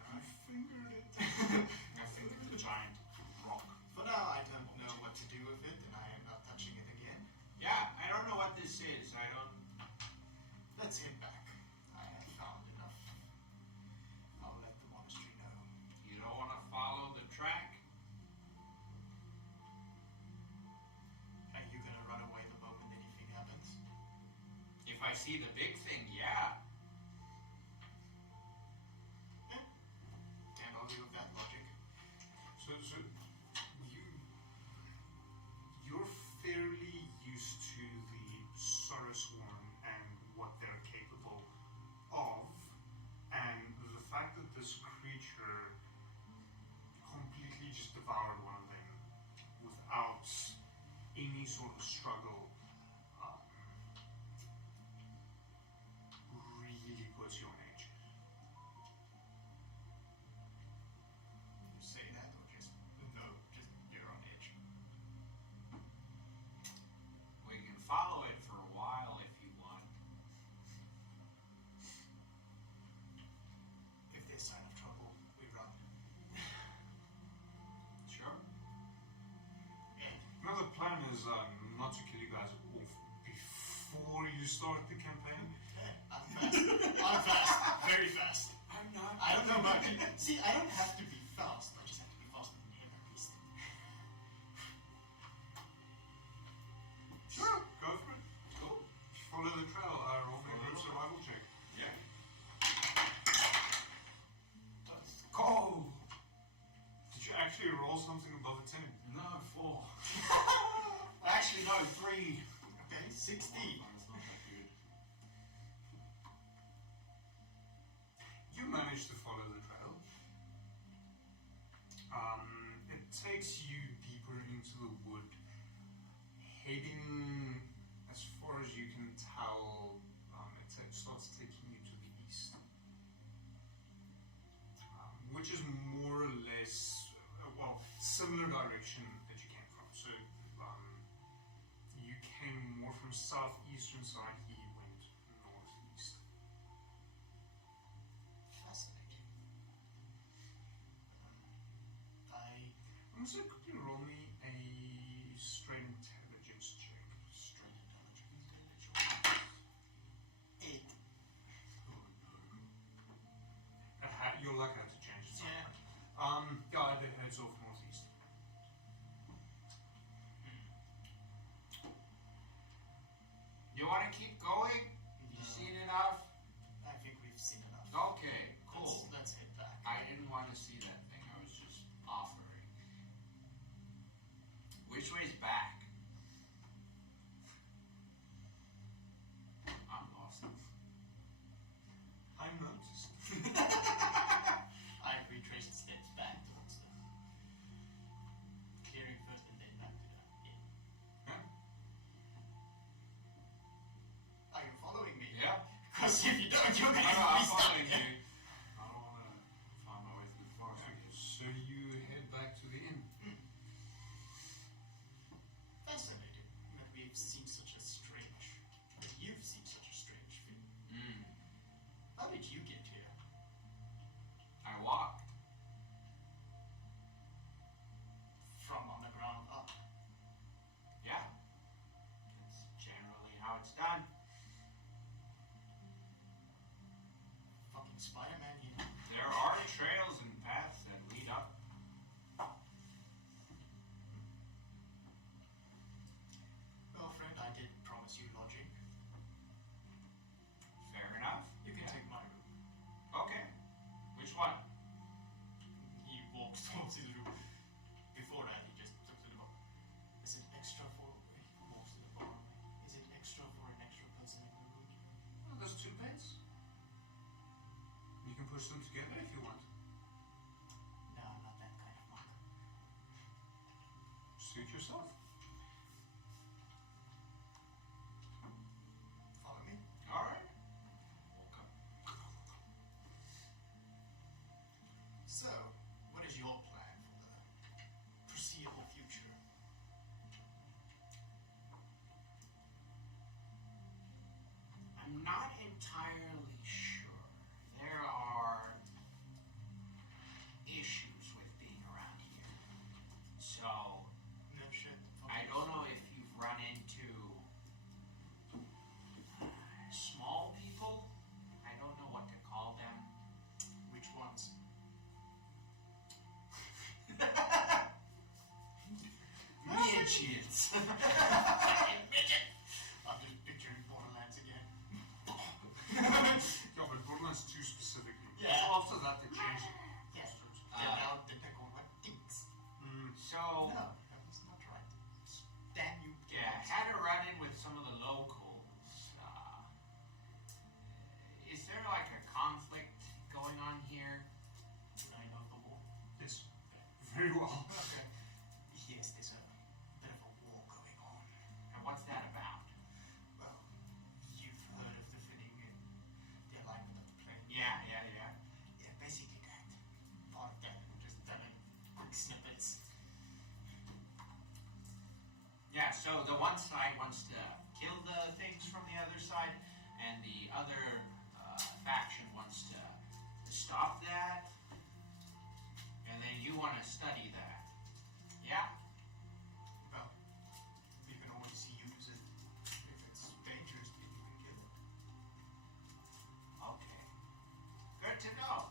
I fingered it. I fingered the giant rock. For now, I don't know what to do with it, and I am not touching it again. Yeah, I don't know what this is. I don't. Let's head back. I have found enough. I'll let the monastery know. You don't want to follow the track? Are you gonna run away the moment anything happens? If I see the big thing, yeah. Can't argue with that logic. So you're fairly used to the Sarasworn and what they're capable of, and the fact that this creature completely just devoured one of them without any sort of struggle really puts you on edge. You say that, or just no, just you're on edge. We can follow it for a while if you want. If there's sign of trouble, we run. Sure. Now the plan is not to kill you guys off before you start the campaign. I'm fast. I'm fast. Very fast. I'm not. I don't know about you. See, I don't have to be fast. I just have to be faster than him at least. Sure, go for it. Cool. Follow the trail. Roll me a group survival check. Yeah. Let's go. Did you actually roll something above a 10? No, 4. Actually, no, 3. Okay, 16. It's not that good. You manage to follow the trail. It takes you deeper into the wood, heading as far as you can tell. It starts taking you to the east, which is more or less similar direction that you came from. So you came more from southeastern side. He went northeast. Fascinating. So could you roll me a straight intelligence check? Straight intelligence. 8. You're lucky to change it. Yeah. Yeah, it heads off northeast. You want to keep going? You seen enough? I think we've seen enough. Okay, cool. Let's head back. I didn't want to see that thing. I was just offering. Which way's back? I'm lost. I noticed. I retraced steps back towards the clearing first and then back to the inn. Huh? Are you following me? Yep. Because if you don't, you're No, going to no, be I'm stuck following here. you. I don't want to find my way through the forest. So you head back to the inn. Fascinating that we've seen such a strange, that you've seen such a strange thing. Mm. How did you get here? I walked. From on the ground up. Yeah. That's generally how it's done. Fucking Spider-Man, you know. There are trails and paths that lead up. Well, friend, I did promise you lodging. Fair enough. You can Yeah. take my room. Okay. Which one? He walks towards his room. Before that, he just took the book. Is it extra for... He walks to the bar. Is it extra for an extra person in the room? Well, there's 2 beds. You can push them together if you want. No, not that kind of monk. Suit yourself. Follow me? Alright. Welcome. So, what is your plan for the foreseeable future? I'm not entirely sure. There are issues with being around here. So, No shit. I don't know if you've run into small people. I don't know what to call them. Which ones? Midgets. Fucking midget! I'm just picturing Borderlands again. Yeah, but Borderlands 2 specifically. Yeah. After that, they changed it. Yes. Uh, They're now they're called what? Dinks. So, No, that was not right. Damn you. yeah, had a run-in with some of the locals. Is there like a conflict going on here? Did I know the war? Yes. Very well. Okay. Yes, there's a bit of a war going on. And what's that about? Well, you've heard of the Finning and the alignment of the plane. Yeah. Yeah, basically that. Part of that. We're just telling quick snippets. Yeah, so the one side wants to kill the things from the other side, and the other faction wants to stop that, and then you want to study that. Yeah? Well, you can always use it. If it's dangerous, then you can kill it. Okay. Good to know.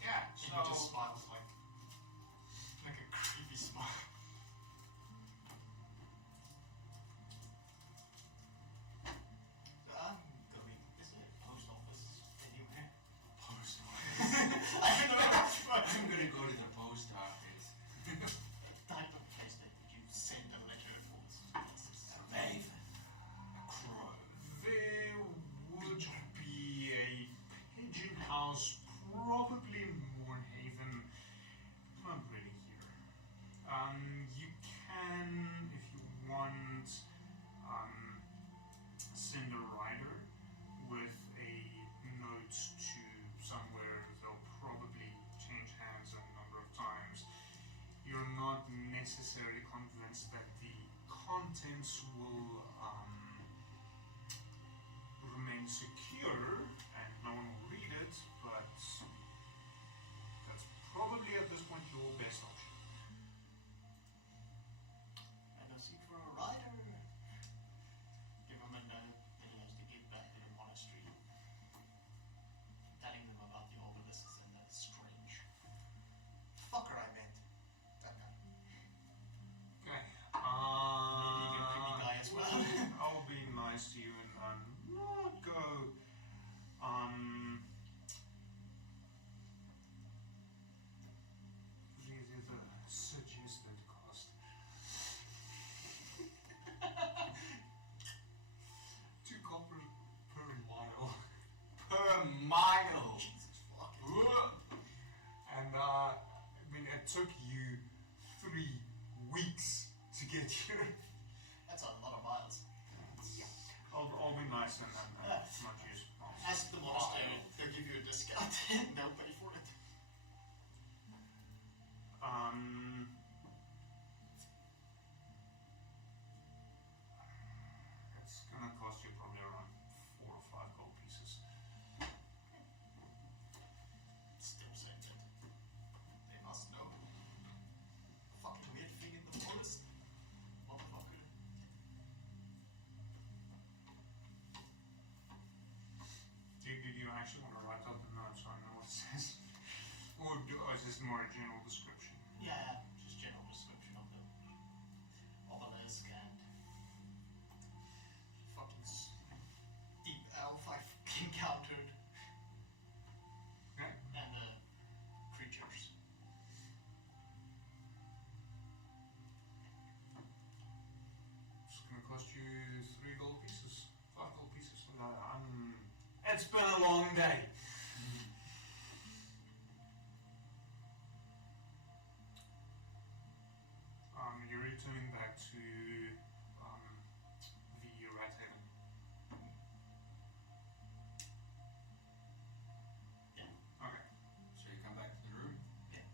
Yeah, And so... he just smiles like a creepy smile. So I'm going. Is it a post office anywhere? Post I don't know. I'm gonna go to the post office. Type of place that you send a letter towards. A raven. A crow. There would be a pigeon house, probably in Mournhaven. Not really here. You can, if you want, send a rider with a note to somewhere. They'll probably change hands a number of times. You're not necessarily convinced that the contents will remain secure and no one will read it, but that's probably at this point your best option. nice to you and not go really the suggested cost. 2 copper per mile. Per mile. Jesus fucking. And I mean, it took you 3 weeks to get here. That's a lot of miles. I'll be nice and not use. Ask the monastery, they'll give you a discount and they'll pay for it. It's gonna cost you probably around 4 or 5 gold pieces. Still saying it. They must know. Fucking weird thing in the forest. Motherfucker. Did you actually want to write out the notes so I know what it says? Or is this more a general description? Yeah, just general description of the obelisk and fucking deep elf I've encountered Okay. and creatures. It's gonna cost you 3 gold pieces, 5 gold pieces. It's been a long day. You're returning back to the Rat Haven. Yeah. Okay. So you come back to the room? Yeah.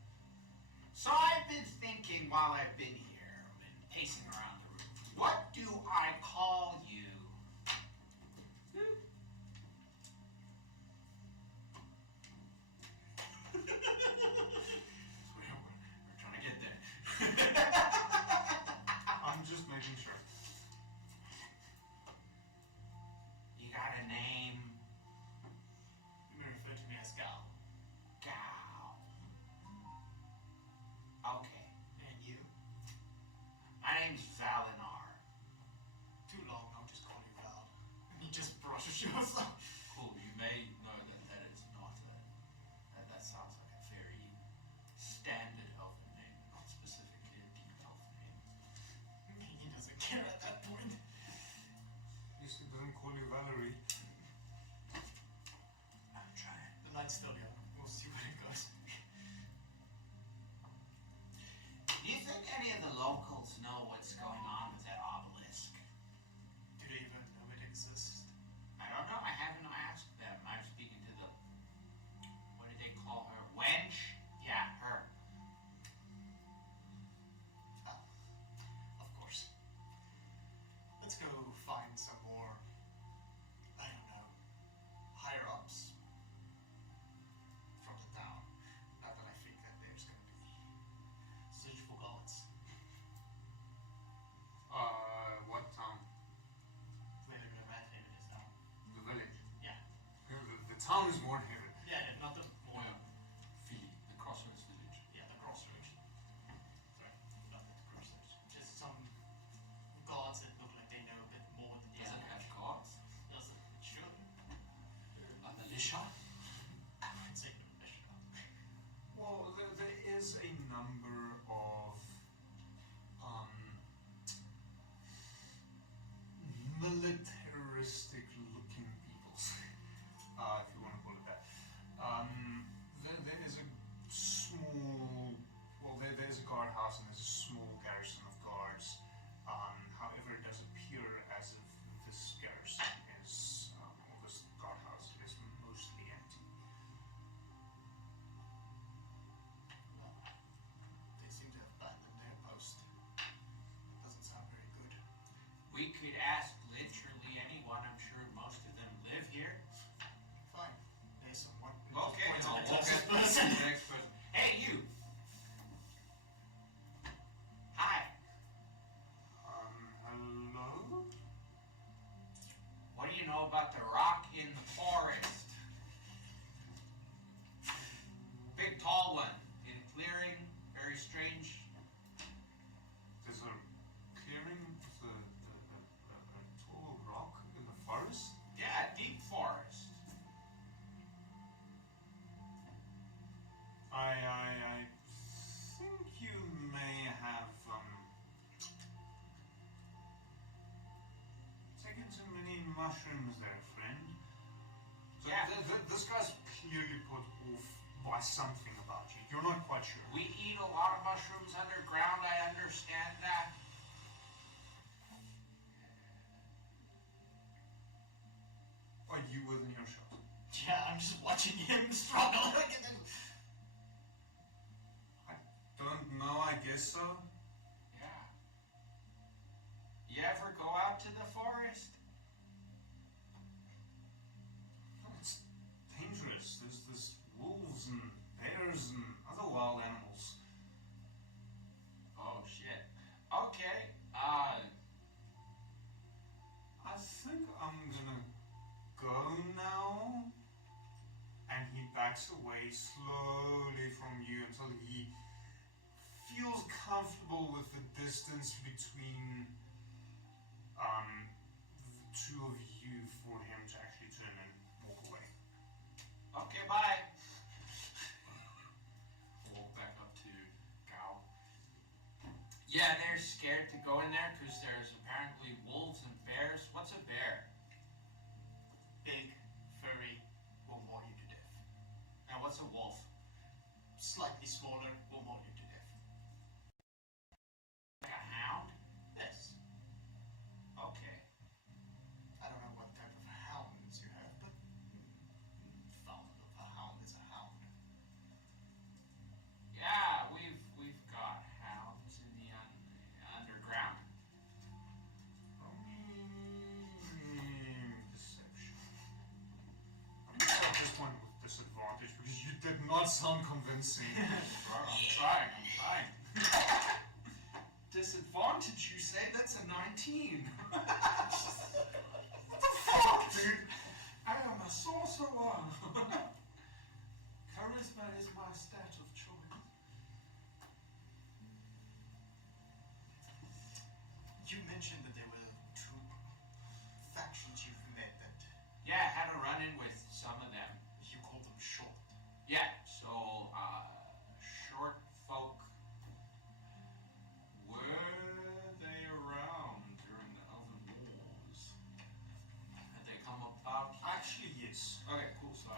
So I've been thinking while I've been here, I've been pacing around the room. What do I call you? We're trying to get there. I'm just making sure. You got a name? You may refer to me as Gal. Gal. Okay. And you? My name's Valinar. Too long, I'll just call you Val. And he just brushes you off. Cool. You may know that that is not a... That sounds like a very standard elfin name, not specifically a deep elfin name. He doesn't care at that point. At least it doesn't call you Valerie. I'm trying. The night's still young. We'll see where it goes. Do you think any of the locals know what's going on with that obelisk? Do they even know it exists? I don't know. I haven't asked them. I'm speaking to the... What did they call her? Wench? Yeah, her. Ah, of course. Let's go find some more, I don't know, higher ups from the town. Not that I think that there's going to be search for gods. What town? Where the Rat Haven is now. The village. Yeah. The town is more heavy. Yeah, not the more. Fieri, the Crossroads village. Yeah, the crossroads. Sorry, not the crossroads. Just some gods that look like they know a bit more than the Does it average. have gods? Does it? It should. A militia? I'd say militia. Well, there is a number of militaristic looking peoples, if you want to call it that. There is a small, well, there's a guardhouse and there's a small garrison of guards. However, it does appear as if this garrison is, or this guardhouse is mostly empty. Well, they seem to have abandoned their post. Doesn't sound very good. We could ask literally anyone. I'm sure most of them live here. Fine. There's someone. Okay, Points I'll at the walk closest up to person. the next person. Hey, you! Hi. Hello? What do you know about the rock in the forest? Big tall one. In a clearing. Very strange. There's a clearing with a tall rock. mushrooms there, friend. So Yeah. This guy's clearly put off by something about you. You're not quite sure. We eat a lot of mushrooms underground, I understand that. Are you within earshot? Yeah, I'm just watching him struggle. I don't know, I guess so. Yeah. You ever go out to the forest? It's dangerous. There's wolves and bears and other wild animals. Oh shit. Okay. I think I'm gonna go now. And he backs away slowly from you until he feels comfortable with the distance between the two of you for him to actually turn and walk away. Okay, bye. Walk back up to Cow. Yeah, they're scared to go in there because there's apparently wolves and bears. What's a bear? Big, furry, will maul you to death. And what's a wolf? Slightly smaller, will maul you to death. Like a hound? Yes. Okay. I don't know what type of hounds you have, but found of a hound is a hound. Yeah, we've got hounds in the underground. Deception. I'm gonna start this one with disadvantage because you did not sound convincing. I'm trying. Disadvantage, you say? That's a 19. What the fuck, dude? I am a sorcerer. Charisma is my stat of choice. You mentioned that there were two factions you've met that Yeah, had a run-in with some of them. you call them short. Yeah, so, short folk. Were they around during the Elven Wars? Had they come about? Actually, yes. Okay, cool. So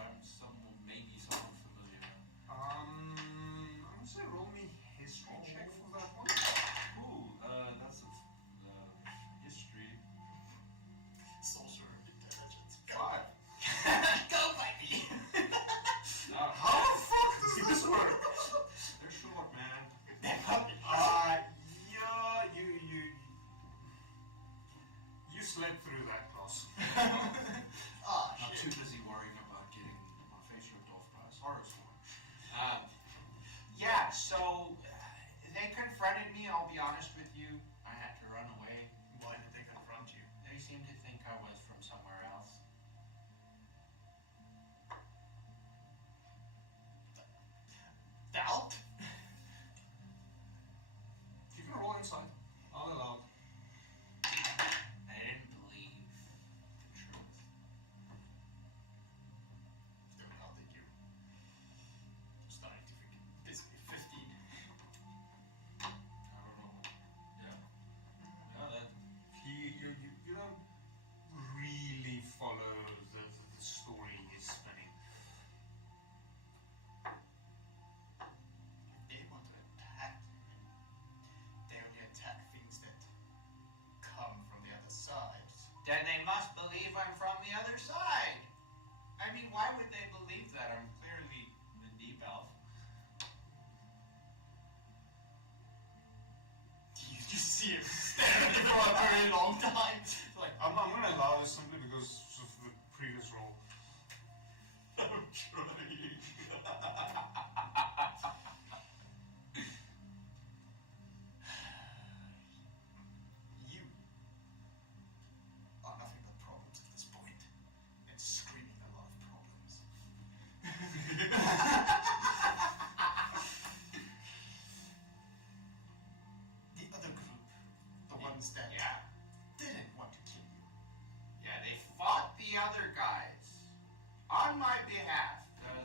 maybe somewhat familiar. I'm gonna say roll me history check for that one. Cool. That's history. Sorcerer of intelligence. 5. Go, baby! How the fuck does this work? They're short, man. Yeah, you slept through that class. Ah, Not shit. too busy worrying about getting my face ripped off by a horror. Yeah, so they confronted me, I'll be honest with you. I had to run away. Why did they confront you? They seemed to think I was from somewhere else. Doubt? You can roll inside. I'll allow it. I didn't believe the truth. Dude, I'll take you. Scientific. Basically 15. I don't know. Yeah. Yeah, that. You don't really follow the story he's spinning. If they want to attack you, they only attack things that come from the other side. Then they must believe I'm from the other side. I mean, why would they believe that? I'm clearly a deep elf. You just see him staring at it for a very long time. Like, I'm gonna allow this simply because of the previous roll. I'm trying. You are nothing but problems at this point, and screaming a lot of problems. The other group, the ones that Yeah. didn't want to kill you, Yeah, they fought the other guys on my behalf. The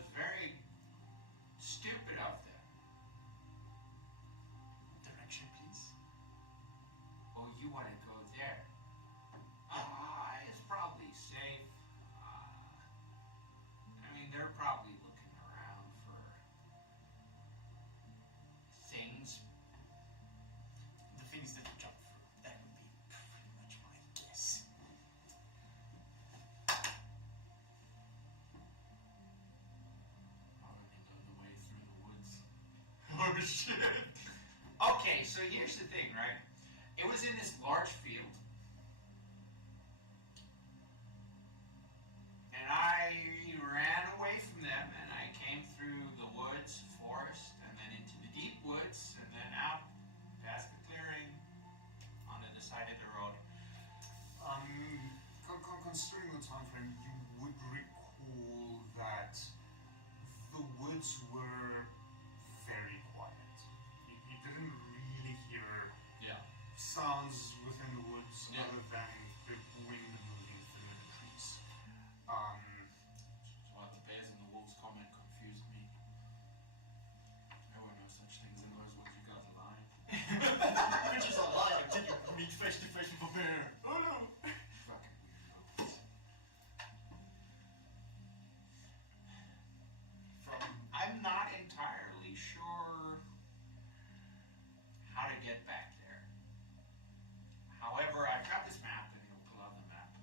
Oh shit. Okay, so here's the thing, right? It was in this large field. And I ran away from them and I came through the woods, forest, and then into the deep woods, and then out past the clearing onto the side of the road. Considering the time frame, you would recall that the woods were very quiet. You didn't really hear sounds within the woods other than the wind moving through the trees. So the bears and the wolves comment confused me. There were no such things in those woods, you guys are lying. Which is a lie until you meet face to face with a bear. Oh no. Fucking weirdo. I'm not entirely sure how to get back there. However, I've got this map, and you'll pull out the map.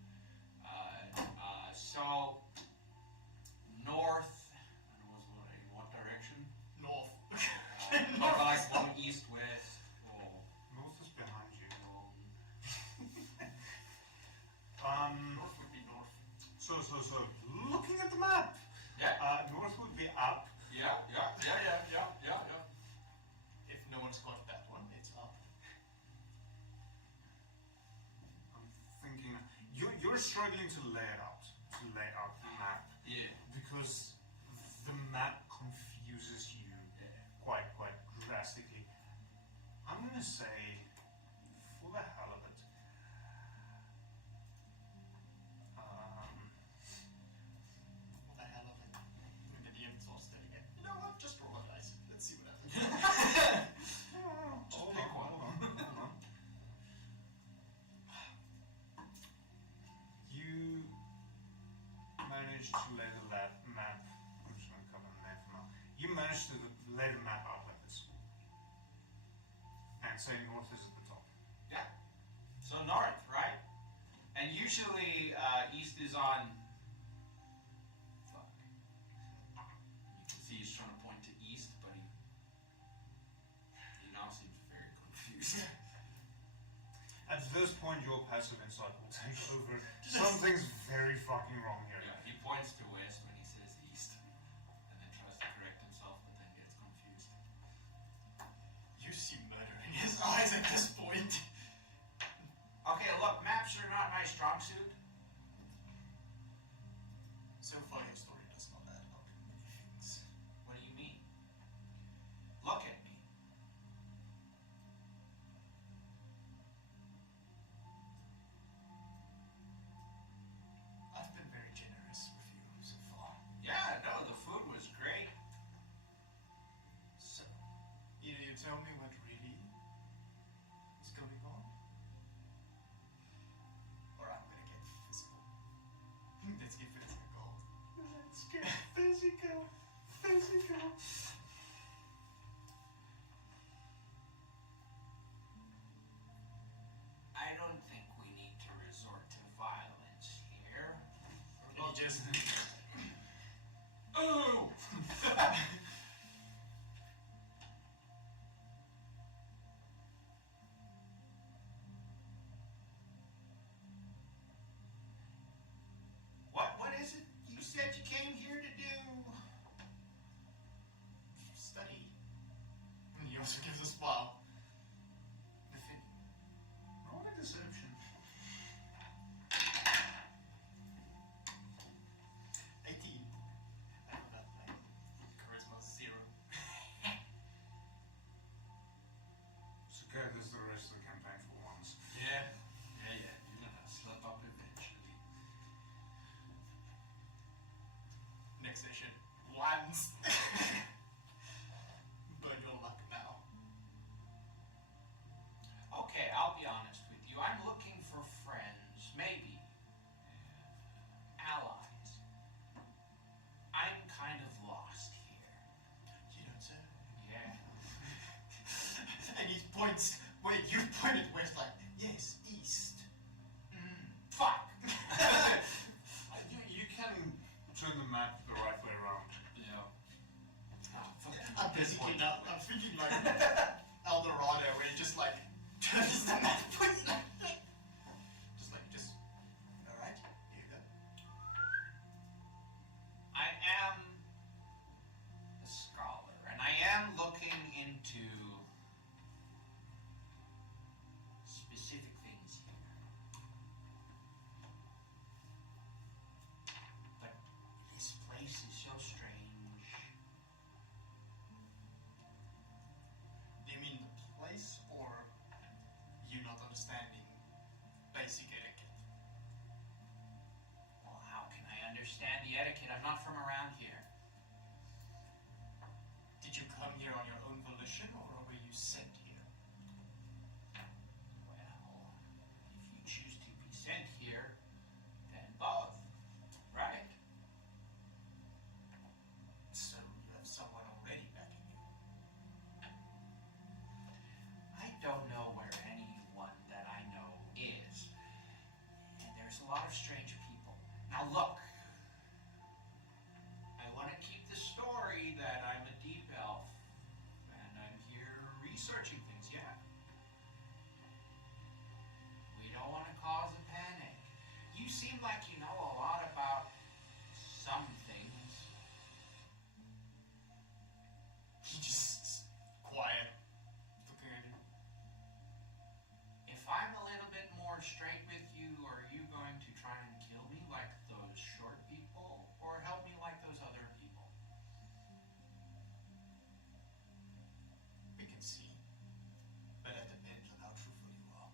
So, north, and in what direction? North. Like going east, west, or... North is behind you. North would be north. So, looking at the map, north would be up. Yeah. If no one's got that one, it's up. I'm thinking you're struggling to lay out the map. Yeah. Because the map confuses you quite drastically. I'm gonna say, for the hell of it, What the hell of it? When the DM's all studying it. You know what? Just roll a dice. Let's see what happens. hold on. You managed to lay the map. I'm just gonna cover the name for now. You managed to lay the map out like this, and say north is at the top. Yeah. So north, right? And usually east is on... Fuck. You can see he's trying to point to east, but he now seems very confused. At this point, your passive insight will take over. Something's very fucking wrong here. Yeah, he points to west when he says east, and then tries to correct himself, but then gets confused. You see murder in his eyes at this point. Okay, look, maps are not my strong suit. So far, your story does not add up to many things. What do you mean? Look at me. I've been very generous with you so far. Yeah, no, the food was great. So, either you tell me what really is going on, or I'm gonna get physical. Let's get physical. Let's get physical. I don't think we need to resort to violence here. And he just... Oh! What is it you said you came here to do? study. And he also gives a smile. Roll a deception. 18. I know that my charisma 0. It's okay, this is the rest of the campaign for once. Yeah. You're gonna slip up eventually. Next session. Once. But your luck now. Okay, I'll be honest with you. I'm looking for friends, maybe allies. I'm kind of lost here. You don't say. Yeah. And he points. Wait, you pointed west like, yes, east. Fuck. You can turn the map the right way around. Yeah. understand the etiquette. I'm not from around here. Did you come here on your own volition, or were you sent here? Well, if you choose to be sent here, then both, right? So you have someone already backing you. I don't know where anyone that I know is. And there's a lot of strange people. Now look, I want to keep the story that I'm a deep elf, and I'm here researching things, yeah. We don't want to cause a panic. You seem like you know a lot about some things. He just quiet. Prepared. If I'm a little bit more straight with you, are you going to try and kill me like those short people, or help me like those other people? We can see. But that depends on how truthful you are.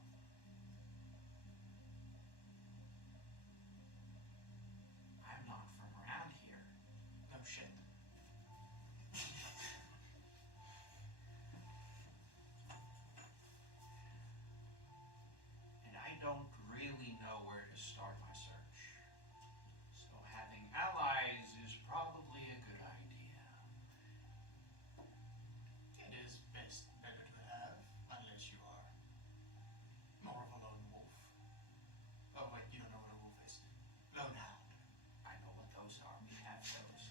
I'm not from around here. No shit. And I don't really know where to start my search. So having allies is probably a good idea. It is better to have, unless you are more of a lone wolf. Oh wait, you don't know what a wolf is. Lone hound. I know what those are. We have those.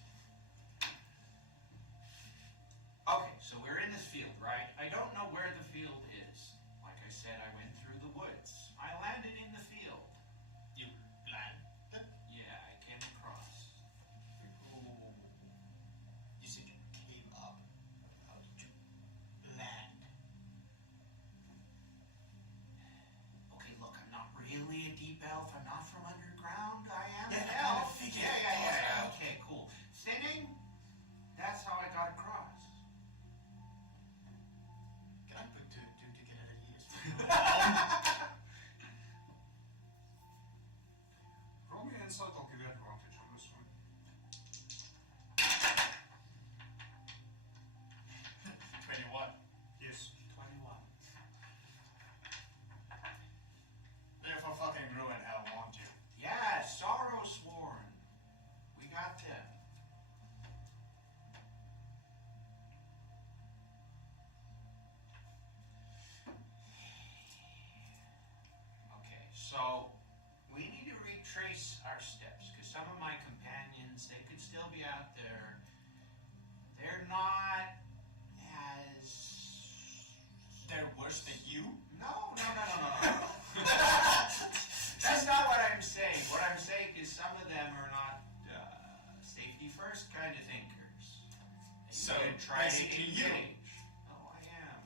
Okay, so we're in this field, right? I don't know where the field is. Like I said, I went through the woods. I landed in the field. You land. Yeah, I came across. Ooh. You said you came up. How did you land? Okay, look, I'm not really a deep elf. I'm not from underground. I am Yeah, an I kinda elf. figured Yeah, it yeah, was yeah. out. Okay, cool. Thinning? That's how I got across. Can I put two and two together that he is? Roll me insight, I'll give you advantage on this one. 21. Yes. 21. Therefore fucking ruin hell, won't you? Yeah, Sorrow Sworn. We got them. Okay, so we need to retrace our steps because some of my companions, they could still be out there. They're not as. They're worse than you? No. That's not what I'm saying. What I'm saying is some of them are not safety first kind of thinkers. So, They try to basically you. engage. No, I am.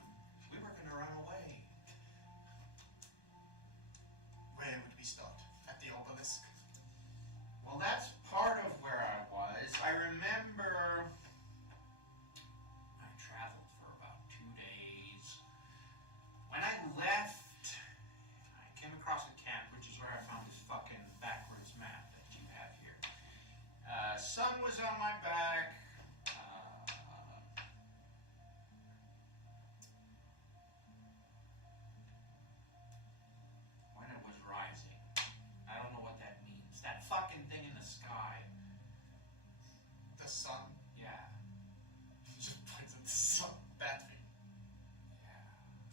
We were gonna run away. Where would we start? At the obelisk? Well, that's part of where I was. I remember I traveled for about 2 days. When I left, I came across a camp, which is where I found this fucking backwards map that you have here. Sun was on my back. When it was rising. I don't know what that means. That fucking thing in the sky. The sun? Yeah. Just points at the sun. That thing. Yeah.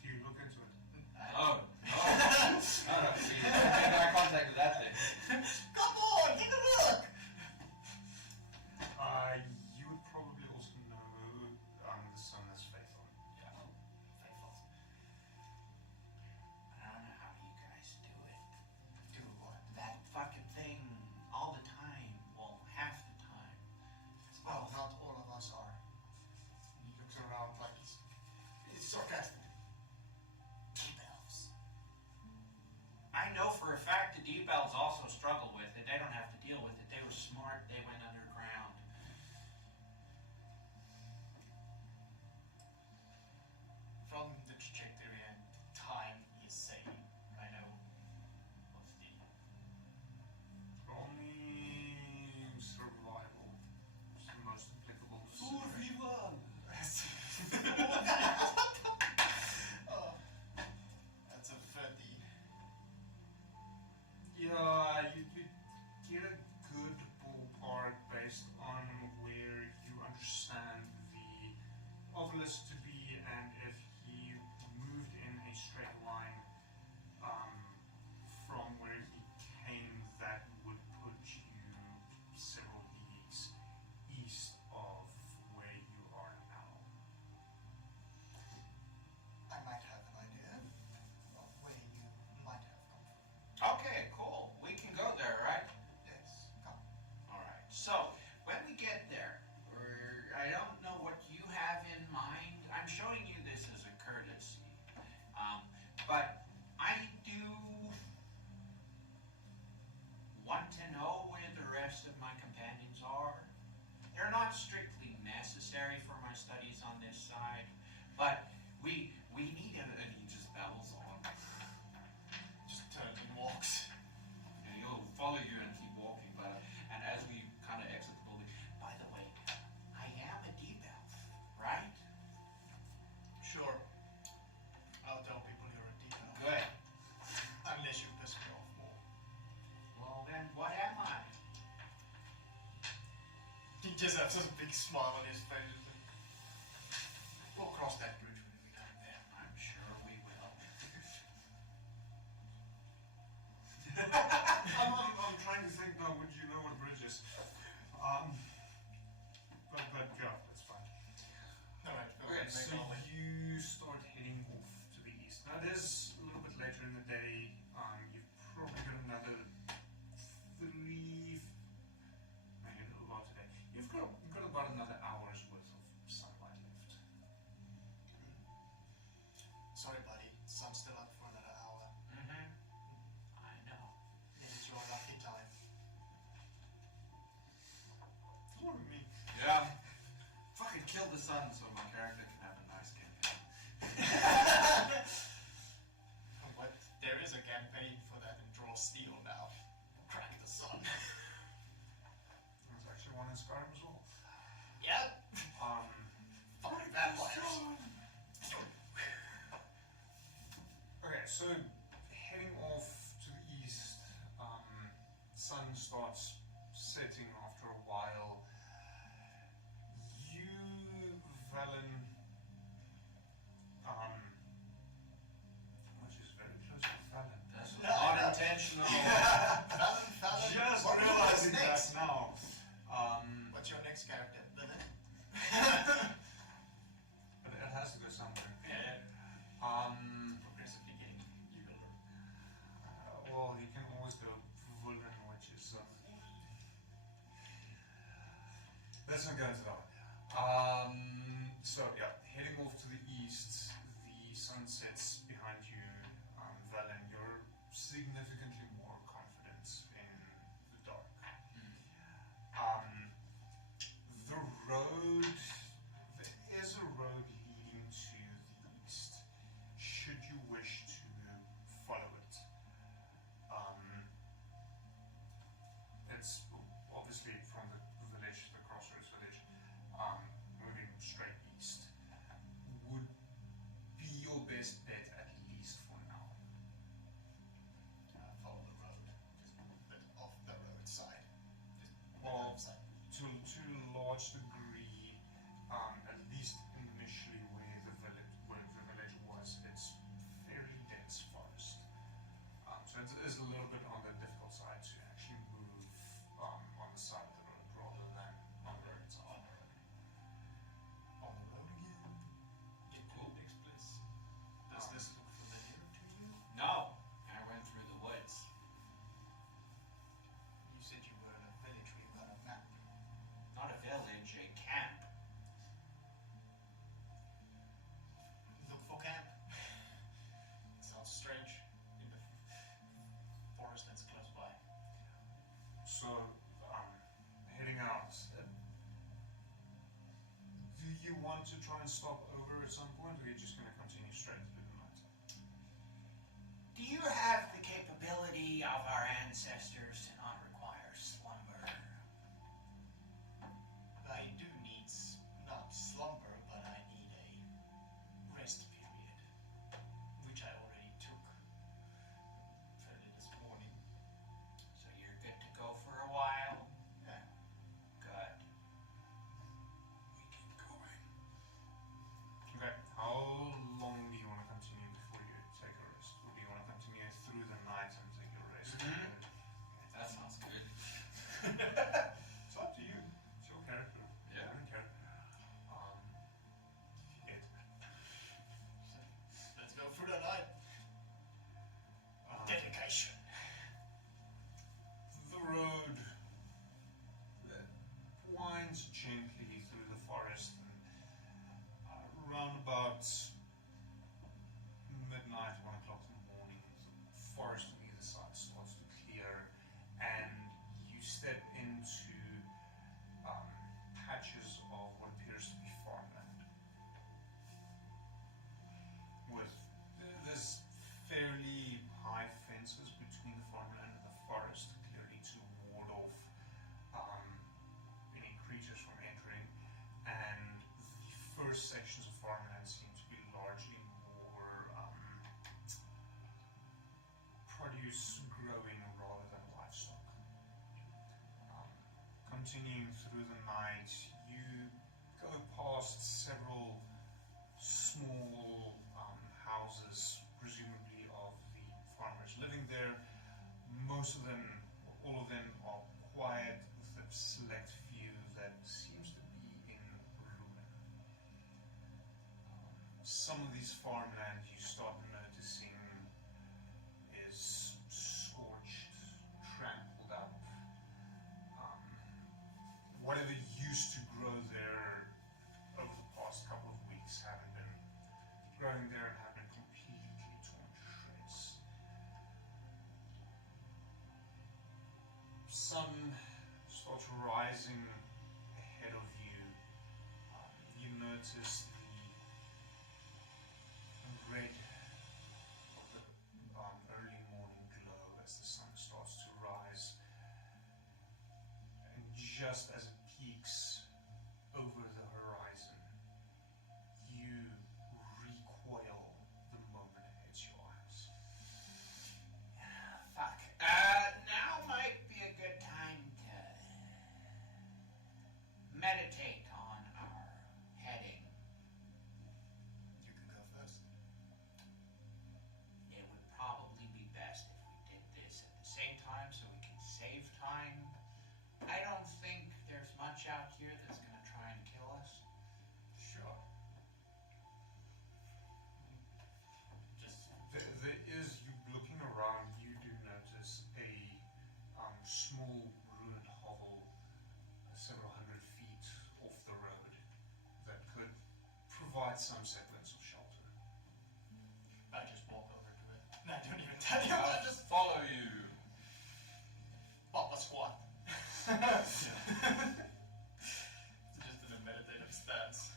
Do you look into it? Oh. See, I contacted that thing. Come on, take a look! You would probably also know the sun is faithful. Yeah. Faithful. I don't know how you guys do it. Do what? That fucking thing all the time. Well, half the time. Well, not all of us are. He looks around like it's sarcastic. Deep elves. I know for a fact the deep elves also struggle with it. They don't have to deal with it. They were smart. They went underground. From the trajectory and time he's saying, I know of the Roll me That's a big smile on his face. We'll cross that bridge when we come there. I'm sure we will. I'm trying to think now. Would you know what a bridge is? But yeah, that's fine. Alright, Okay, so you start heading off to the east. Now it is a little bit later in the day. You've probably got another 3. Maybe a little lot today. You've got about another hour's worth of sunlight left. Sorry, buddy. Sun's still up for another hour. Mm-hmm. I know. It's your lucky time. What do you mean? Yeah. Fucking kill the sun so my character can have a nice campaign. What? There is a campaign for that in Draw Steel now. Crack the sun. There's actually one in Skyrim as well. Yep. Fuck vampires. Okay, so heading off to the east, sun starts setting after a while. You, Valen, which is very close to Valen. That's not intentional. Just What realizing that next? now. What's your next character? But it has to go somewhere. Yeah. Progressively getting evil. Well, you can always go Vulcan, which is let's not go into that one. So yeah, heading off to the east, the sun sets behind you, Valen. You're significantly more confident in the dark. The road, there is a road leading to the east, should you wish to follow it. It's obviously from the village, the crossroads village, moving straight east would be your best bet, at least for now. Follow the road. Just a bit off the roadside. Well, Just to a large degree, at least initially where the village was, it's fairly dense forest. So it is a little bit on the difficult side to actually move on the side of the road rather than on the road itself. on the road again. Get to the next place. Does this look familiar to you? No, I went through the woods. You said you were in a village where you got a map. Not a village, a camp. Look for camp. Sounds strange. In the forest that's close by. So, heading out. Do you want to try and stop over at some point, or are you just going to continue straight through the night? Do you have the capability of our ancestors to not require slumber? I do need not slumber, but I need a rest period, which I already took fairly this morning. So you're good to go for a while? Yeah. Good. We keep going. Okay, how long do you want to continue before you take a rest? Or do you want to continue through the night and take a rest? That sounds good. It's up to you. It's your character. Yeah. I don't care. It. So, let's go through the night. Dedication. The road winds gently through the forest, and around about midnight, 1 o'clock in the morning, the forest on either side starts to clear, and you step into patches of what appears to be farmland. With there's fairly high fences between the farmland and the forest, clearly to ward off any creatures from entering. And the first sections of farmland seem to be largely more produce growing rather than livestock. Come continuing through the night, you go past several small houses, presumably of the farmers living there. Most of them, all of them, are quiet, with a select few that seems to be in ruin. Some of these farmland you start noticing is scorched, trampled up. Whatever used to grow there over the past couple of weeks haven't been growing there and have been completely torn to shreds. Sun starts rising ahead of you. You notice the red of the early morning glow as the sun starts to rise. And just as it peaks over the horizon, you recoil the moment it hits your eyes. Fuck. Now might be a good time to meditate on our heading. You can go first. It would probably be best if we did this at the same time so we can save time. I don't think there's much out here that's going to try and kill us. Sure. Just There is, you looking around, you do notice a small ruined hovel several hundred feet off the road that could provide some semblance of shelter. I just walk over to it. No, don't even tell you. I'll just follow you. Pop a squat. Just in a meditative stance.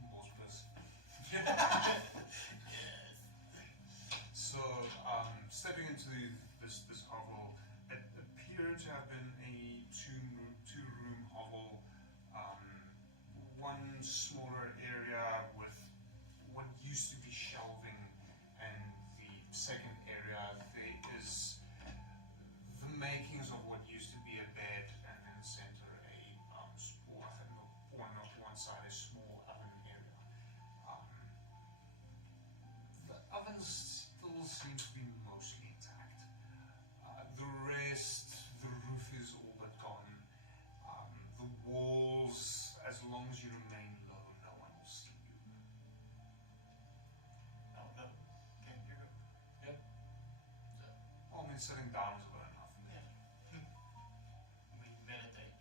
Most Yes. So, stepping into this hovel, it appeared to have been a two-room hovel. One smaller area with what used to be shelving, and the second area there is the makings of what used to be a bed, and in the center one side a small oven area. The ovens still seem to be mostly intact. The rest, the roof is all but gone. The walls, as long as you remain low, no one will see you. Oh no. Can't hear it. Yep. Well, I mean, sitting down is good enough. We meditate.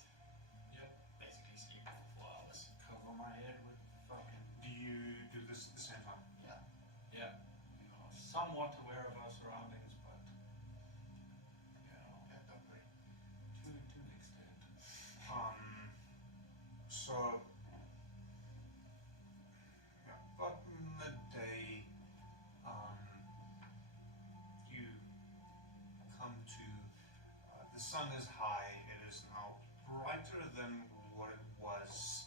Yep. Basically sleep for 4 hours. Cover my head with fucking... Do you do this at the same time? Yeah. Yeah. You know, somewhat aware of our surroundings, but... You know, Yeah, don't worry. to an extent. So, yeah, about midday, you come to, the sun is high, it is now brighter than what it was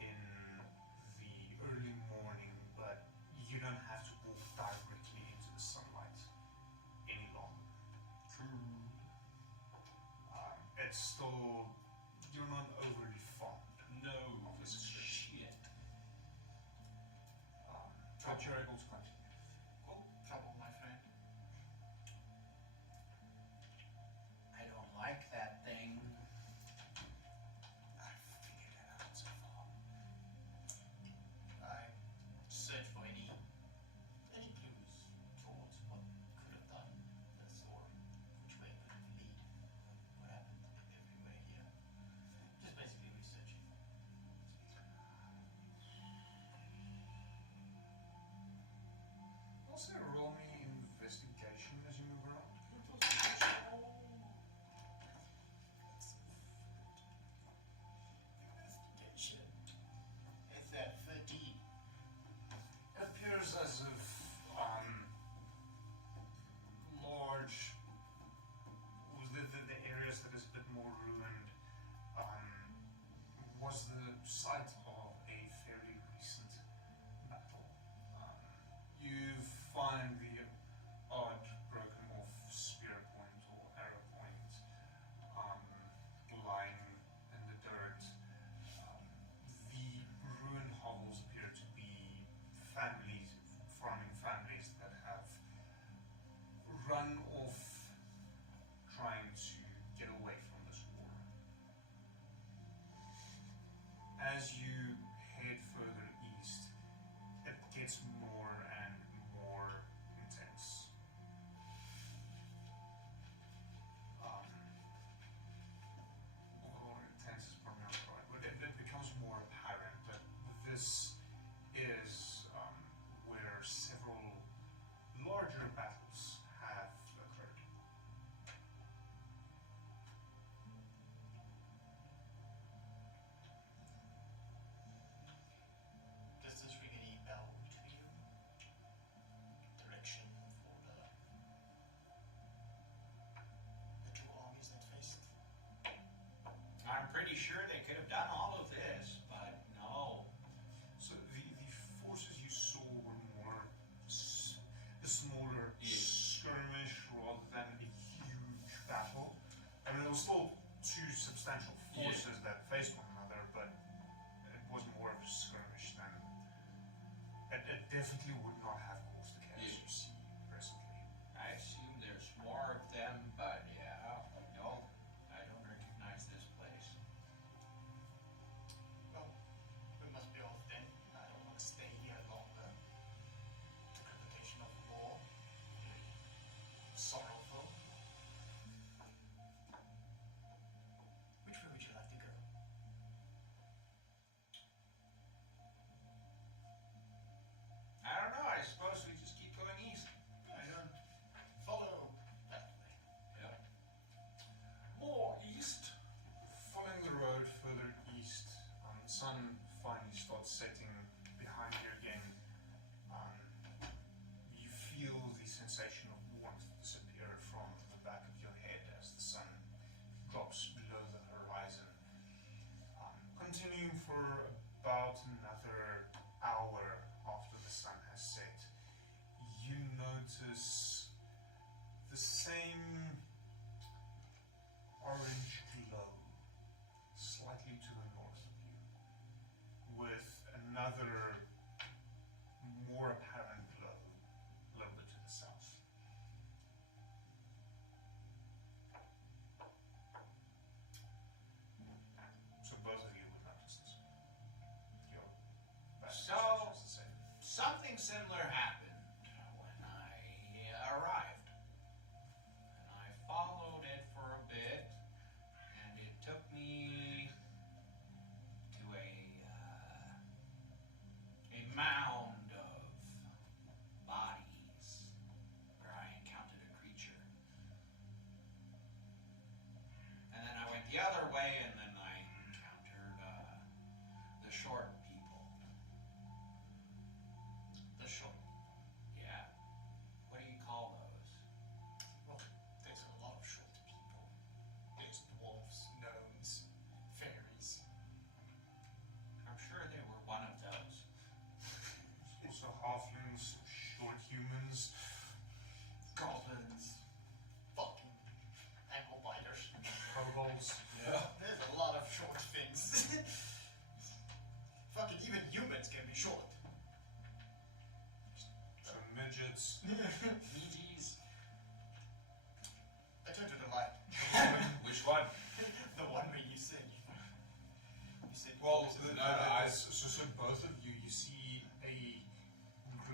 in the early morning, but you don't have to walk directly into the sunlight any longer. It's still, you're not overly fond. No. Of this Shit. but you're able to continue. Cool. Trouble, my friend. I don't like that thing. I figured it out so far. I search for any clues towards what could have done this or which way it could lead. What happened everywhere here. Just basically researching. Also, roll me investigation as you move around. Investigation. Is that 13? It appears as if large, the areas that is a bit more ruined, was the site of a fairly recent battle. You find the odd broken off spear point or arrow point lying definitely would not have caused the chaos Yeah. you see presently. I assume there's more of them, but yeah, no, I don't recognize this place. Well, we must be off then. I don't want to stay here longer. Interpretation of law. Sorrowful. Which way would you like to go? I don't know, I suppose we just keep going east. I don't follow that way. Yep. More east, following the road further east, sun finally starts setting behind you again. You feel the sensation of warmth disappear from the back of your head as the sun drops below the horizon. Continuing for about another hour after the sun has set, you notice the same orange glow slightly to the north of you, with another more apparent glow a little bit to the south. So both of you would notice this. Your best So- perception is the same. Something similar happened when I arrived. And I followed it for a bit, and it took me to a mound of bodies where I encountered a creature. And then I went the other way, and then I encountered the short people. The shop. Yeah. What do you call those? Well, there's a lot of short people. There's dwarves, gnomes, fairies. I'm sure they were one of those. Also halflings, short humans, Goblins. Fucking ankle biters. kobolds. There's a lot of short things. Fucking even humans can be short. So midgets. Meaties. I turned to the light. Which one? The one where you said. You said. Well, this is so both of you, you see a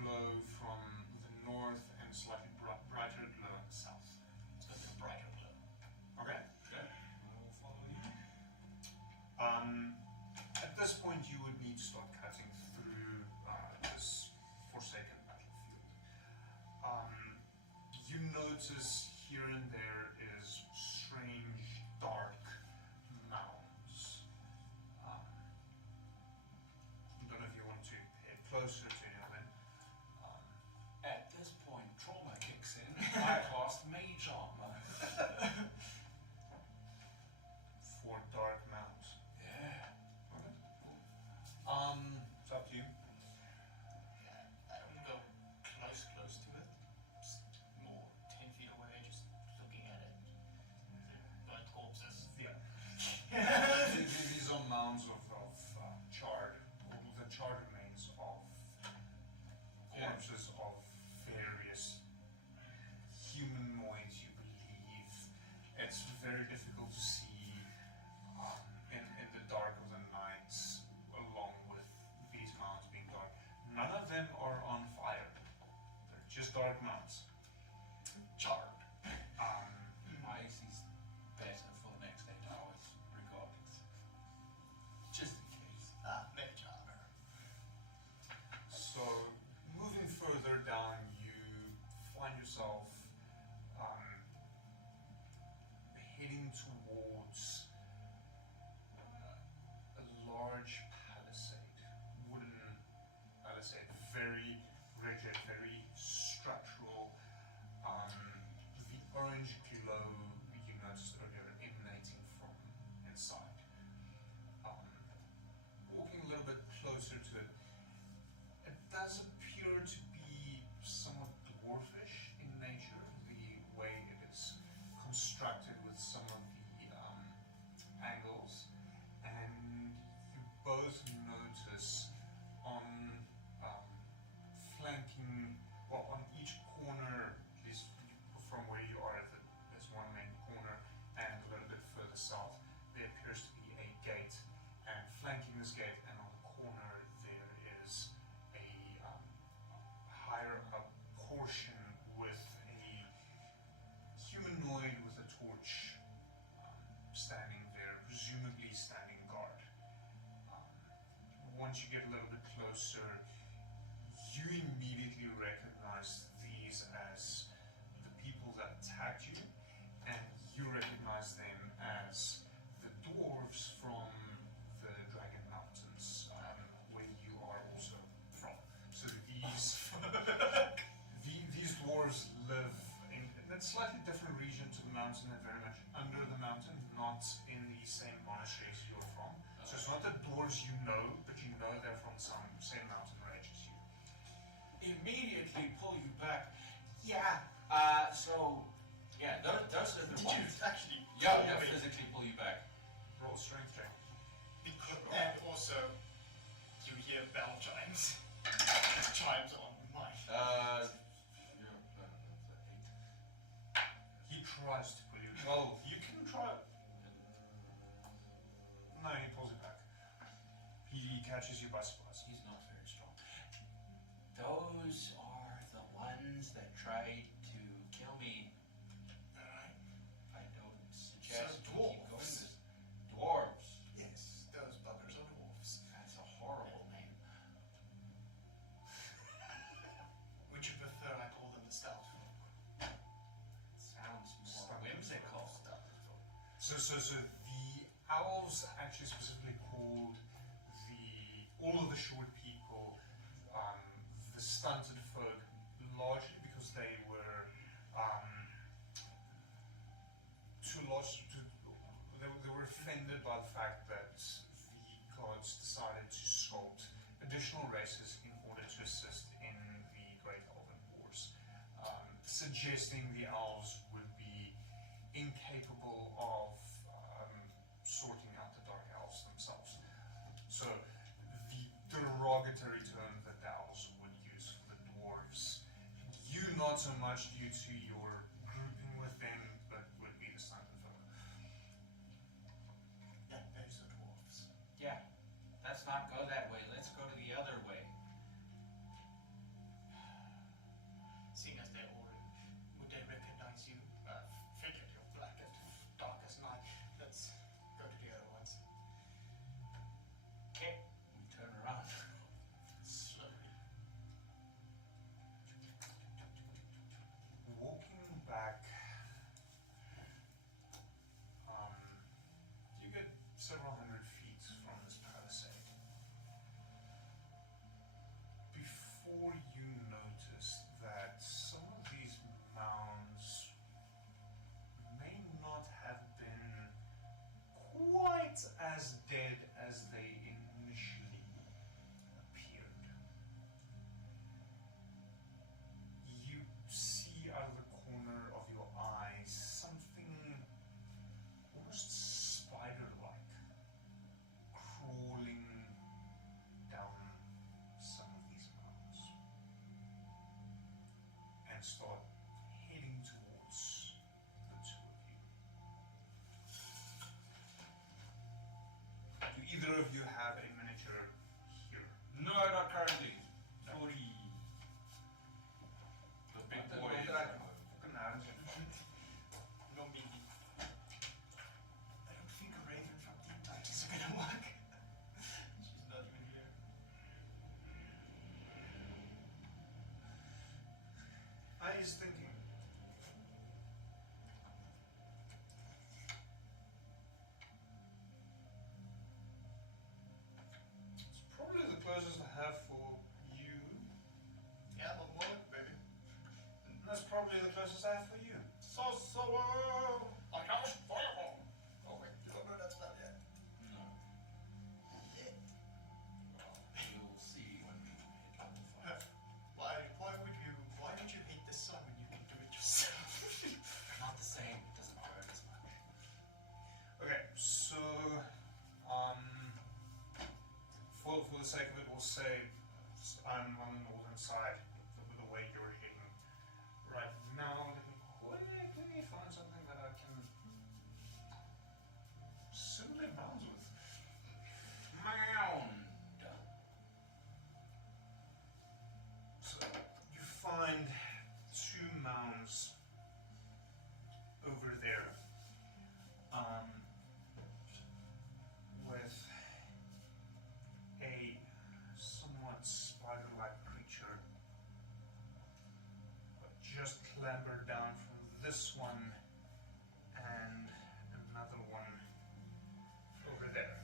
glow from the north and slightly brighter glow in the south. it's gonna be a brighter glow. Okay. Good. We'll follow you. At this point, you would need to start cutting through this forsaken battlefield. You notice here and there is strange, dark mounds. I don't know if you want to head closer to any of them. At this point, trauma kicks in. I lost mage armor. Four dark mounds. Yeah. It's up to you. Yeah, I don't go close to it. Just more 10 feet away, just looking at it. Burnt corpses. Yeah. These are mounds of charred, the charred remains of corpses of various humanoids, you believe. It's very difficult to see in the dark of the night, along with these mounds being dark. None of them are on fire. They're just dark mounds. Charred. My AC's better for the next 8 hours, regardless. Just in case. Mage armor. So, moving further down, you find yourself heading towards a large palisade, wooden palisade, very rigid, very structural. The orange glow you noticed earlier emanating from inside. Walking a little bit closer to it, it does appear to be somewhat dwarfish in nature. closer, you immediately recognize these as the people that attacked you, and you recognize them as the dwarves from the Dragon Mountains, where you are also from. So these dwarves live in a slightly different region to the mountain and very much under the mountain, not in the same monasteries you're from. So it's not the dwarves you know, but you know they're from some same mountain range as you. Immediately pull you back. Yeah, those are the Did you ones. actually? Yeah, physically pull you back. Roll strength check. And also, you hear bell chimes. Chimes on my. He tries to pull you. Well, you can try. No, he pulls it back. He catches you by surprise. He's not very strong. Those are the ones that tried to kill me. I don't suggest So we keep going dwarves. this. Dwarves. Yes, those buggers are dwarves. That's a horrible name. Would you prefer I call them the stout folk? Sounds more Stomach whimsical. Stout folk. So the owls actually specifically called all of the short people the stunted folk, largely because they were they were offended by the fact that the gods decided to sculpt additional races in order to assist in the Great Elven Wars, suggesting the elves would be incapable of sorting out the Dark Elves themselves. So the derogatory term that the elves would use for the dwarves, you not so much due to your grouping with them, but would be the stunted folk. And those are dwarves. Yeah, let's not go that way. Let's go to the other way. Seeing as they're orange, would they recognize you? Figured you're black and dark as night. Let's go to the other ones. Okay, we turn around. Slowly. Walking back, you get several hundred feet from this palisade. Before you notice that some of these mounds may not have been quite as dead as they initially appeared. You see out of the corner of your eye something almost spider-like crawling down some of these mounds and start heading towards the two of you. Do either of you have a miniature here? No, not currently. No. 40. The big What boy did is I fucking have? No meaning. I don't think a raven from the Antarctic is gonna work. She's not even here. I was thinking. It's probably the closest I have for you. Yeah, but what, baby? And that's probably the closest I have for you. I have a fireball. Oh wait, you don't know that spell yet. No. We'll see when we hit level 5. Why don't you hate the sun when you can do it yourself? Not the same. It doesn't burn as much. Okay, so for the sake of it, we'll say I'm on the northern side of the way you're heading right now. Let me find something that I can simulate mounds with. Mound. So you find two mounds over there, with a somewhat just clamber down from this one and another one over there.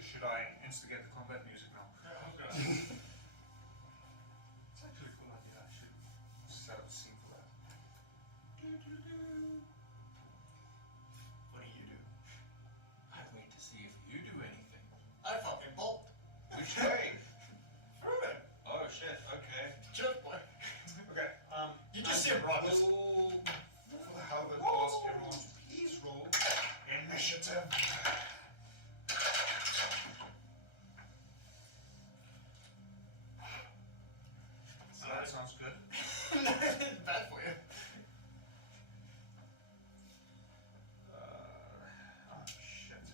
Should I instigate the combat music now? It's actually a cool idea. I should set up a scene for that. What do you do? I wait to see if you do anything. I fucking bolt. Which way? Through it. Oh shit, okay. Just boy. Okay, You just see him run. for the hell of it, ask everyone to please roll initiative. So that sounds good. Bad for you. Oh shit.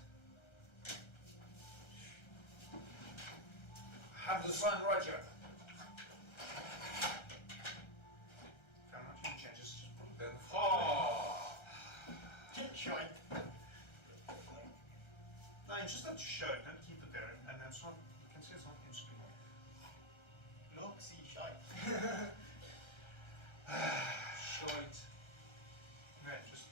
Have the sign right here. Can I not changes? Just put it there. Oh! Shite. No, you just have to show it, don't keep it there, and it's not, you can see it's not instantly. Look, see, shite. Show it. No, just.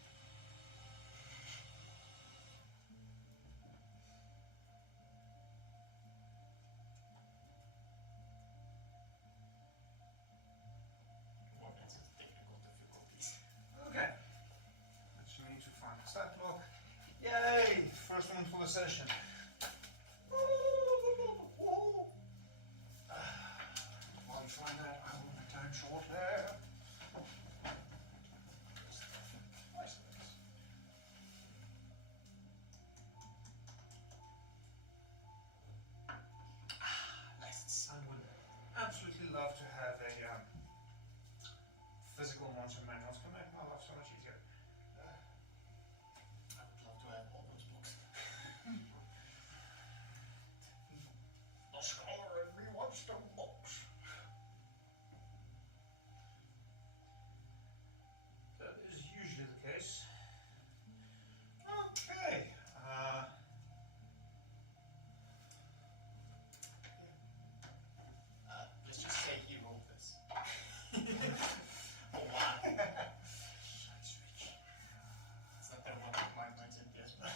What is its technical difficulties? Okay. But you need to find the stat block. Yay! First one for the session. While you find that, I will return shortly. Nice things. Nice. I would absolutely love to have a physical monster manual. It's going to make my life so much easier. I would love to have all those books. The scholar in me wants the books. That is usually the case. Okay. Let's just say he rolled this. Oh wow. It's not that one of my mindset, yes, but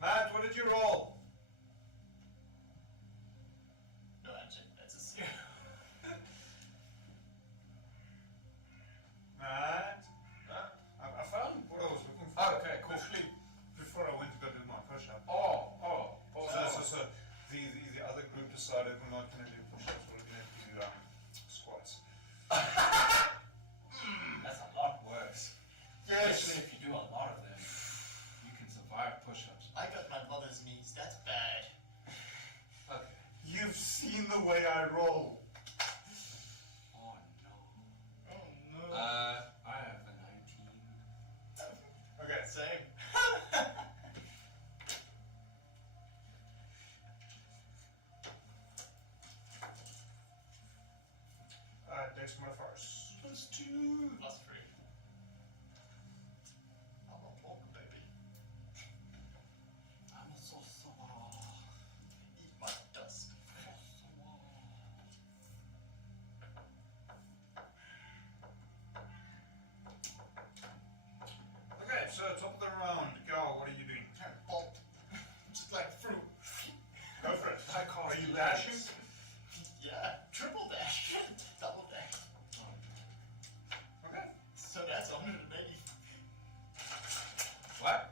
Matt, what did you roll? no, actually, that's a zero. Matt? I found what I was looking for. Okay, cool. Literally, before I went to go do my push-up. So the other group decided we're not going to do push-ups, we're going to do squats. That's a lot worse. Especially if you do a lot of them. You can survive push-ups. I got my mother's knees, that's bad. Okay. You've seen the way I roll. Oh no. Oh no. I have a 19. Okay. Same. Dex modifiers. +2. +3. I'm a walk, baby. I'm so sore. Eat my dust. Okay, so top of the round. Go, what are you doing? Bolt. Just like fruit. Go for it. I call Are it you dash. dashing? Yeah, triple dash. Double dash. Okay. So that's 180. What?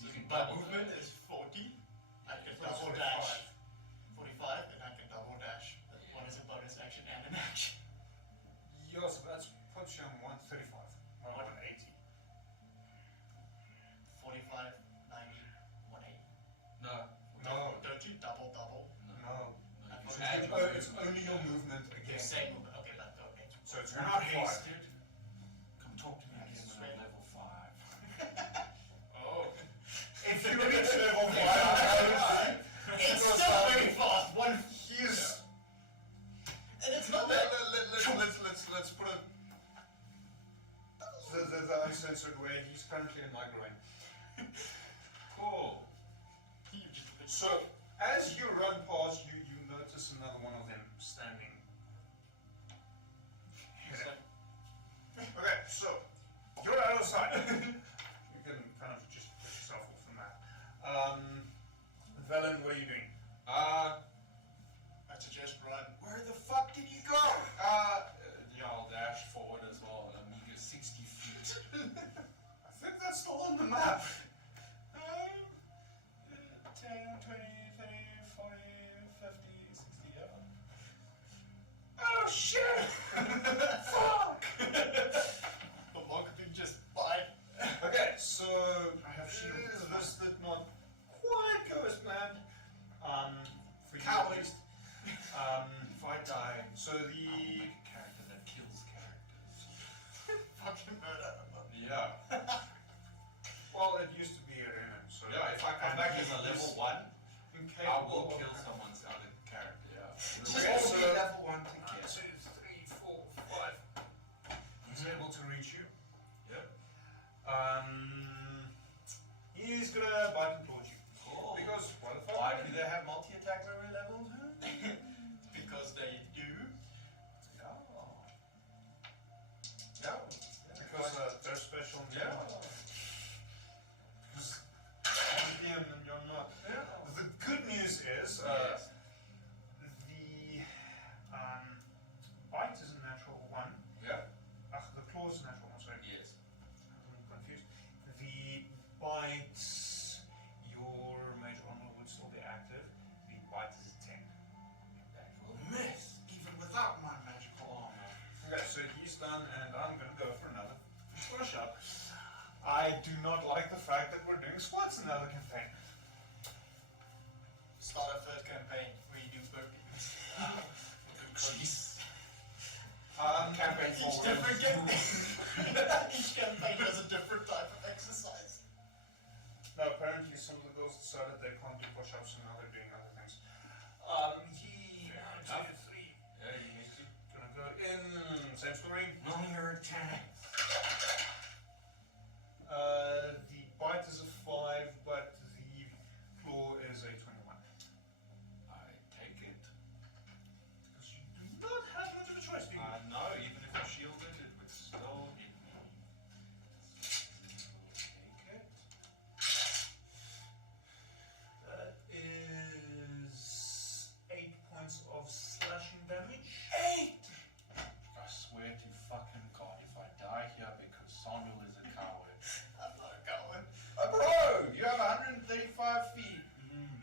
You can My double movement that. is 40. I can That's double 45. dash. 45, and I can double dash. One is a bonus action and an action. Yeah, so that's puts you on 135. Not 180. 45, 90, 180. No. No. Don't you double? No. No, you It's, add it's only your movement Okay, again. same movement. Okay, let's go. Okay. So it's You're not 105. hasted. Come talk to me again when I'm level 5. Oh. If you reach level 5, It's still very fast. One. he's. And it's not that. Let's put a uncensored way. He's currently in my groin. Cool. So, as you run past, you notice another one of them standing. Okay, so you're out of sight. You can kind of just put yourself off the map. Velen, what are you doing? I suggest run. Where the fuck did you go? Yeah, I'll dash forward as well. A meager 60 feet. I think that's still on the map. 10, 20, 30, 40, 50, 60, yeah. Oh shit! Fuck! The marketing just bite. Okay, so I have shields. This did not quite go as planned. For you at least. If I die, so I'll the make a character that kills characters. Fucking murder. Yeah. well, it used to be a Renan, so Yeah, if I come back as a level 1, I incapable will kill of- someone's other character, yeah. Just Okay, all so- be level 1 to 1, 2, get. 3, 4, 5. He's able to reach you. Yep. He's gonna bite and claw you. Cool. Because why the fuck? Why do they have multi-attack memory levels? Because they do. Yeah. Yeah. Because they're special. Yeah. Because I'm DM and you're not. Yeah. The good news is Yes. the bite is a natural 1. Yeah. The claw is a natural 1, sorry. Yes. I'm confused. The bite, your major armor would still be active. The bite is a 10. That will miss, even without my magical armor. Okay, so he's done, and I'm gonna go for another push up. I do not like the fact that we're doing squats in another campaign. Start a third campaign where you do burpees. Jeez. Campaign Each forward. different campaign. Each campaign has a different type of exercise. No, apparently some of the girls decided they can't do push-ups, and now they're doing other things. He, Fair 1, enough. 2, 3. Yeah, you need to. Gonna go in. Same story. Roll your attacks. The bite is a 5, but the claw is a 21. I take it. Because you do not have much of a choice, do you? No, even if I shielded, it would still hit me. Take it. That is 8 points of slashing damage. 8! I swear to fucking God, if I die here because Samuel is a coward. I'm not a coward. Bro, you have 135 feet.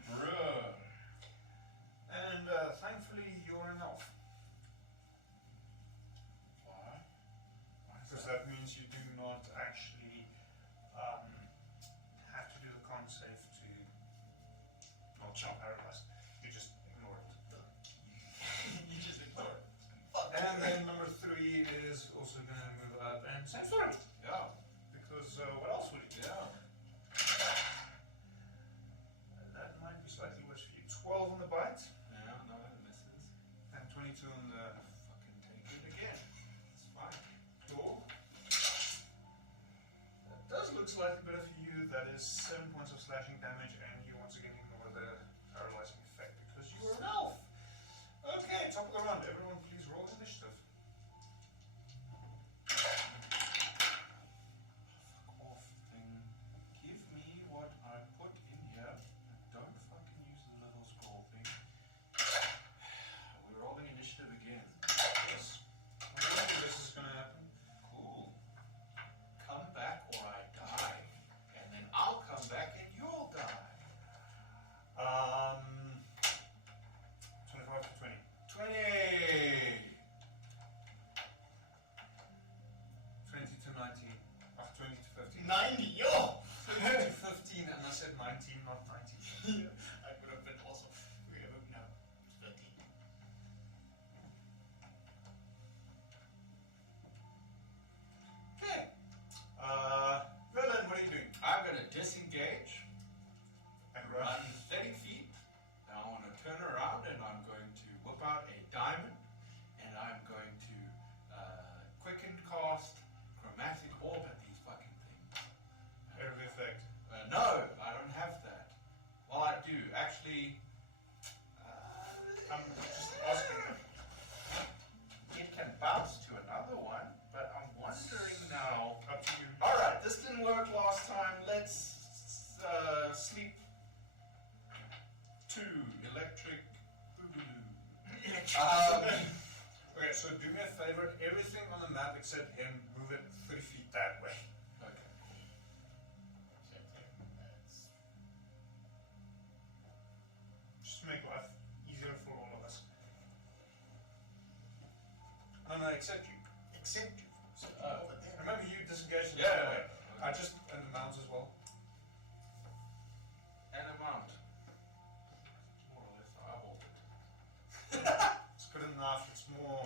Bro. And thankfully, you're an elf. Why? Why is Because that? that means you do not actually have to do the con save to not jump paralyzed. You just ignore it. You just ignore it. Fuck. And then number 3 is also going to move up and same story. Yeah. Because what else would it do? Yeah. That might be slightly worse for you. 12 on the bite Yeah, no, it misses. and 22 on the Fucking take it again. It's fine. claw. That does look slightly better for you. That is 7 points of slashing damage, and you once again ignore the paralyzing effect because you are an elf. Okay, top of the round. Everyone, please roll initiative. Fuck off thing. Give me what I put in here. Don't fucking use the little scroll thing. We're rolling initiative again. Yes. I don't think this is going to happen. Cool. Come back or I die. And then I'll come back and you'll die. 25 to 20. 20! 20 to 19. 20 to 15. 90, yo! 20 to 15, and I said 19, not 19. I would have been awesome. Okay, but no. It's 13. Okay. Villain, what are you doing? I'm gonna disengage, And run 30 feet, and I want to turn around and I'm going to whip out a diamond, and I'm going to quicken cast chromatic orb at these fucking Okay, so do me a favor. Everything on the map except him, move it 30 feet that way. Okay, cool. Just to make life easier for all of us. No, except you. Except you. So Oh. over there. Remember you disengaged in Yeah, the way. yeah. I just, and the mounts as well. And amount. More or less eyeballed it. It's good enough, it's more,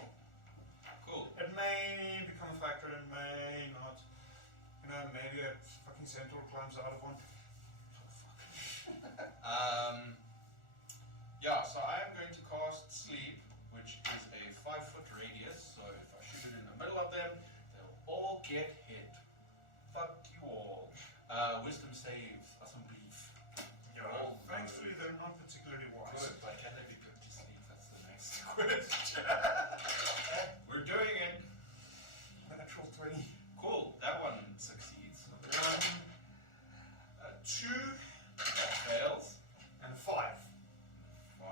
Cool. it may become a factor, it may not. You know, maybe a fucking centaur climbs out of one. Yeah, so I am going to cast Sleep, which is a 5-foot radius, so if I shoot it in the middle of them, they'll all get hit. Fuck you all. Wisdom saves, some beef. Yeah, Oh, thankfully they're not particularly wise. Good, but can they be put to sleep? That's the next question. We're doing it. Natural 20. Cool, that one succeeds. 2 That fails. and 5. 5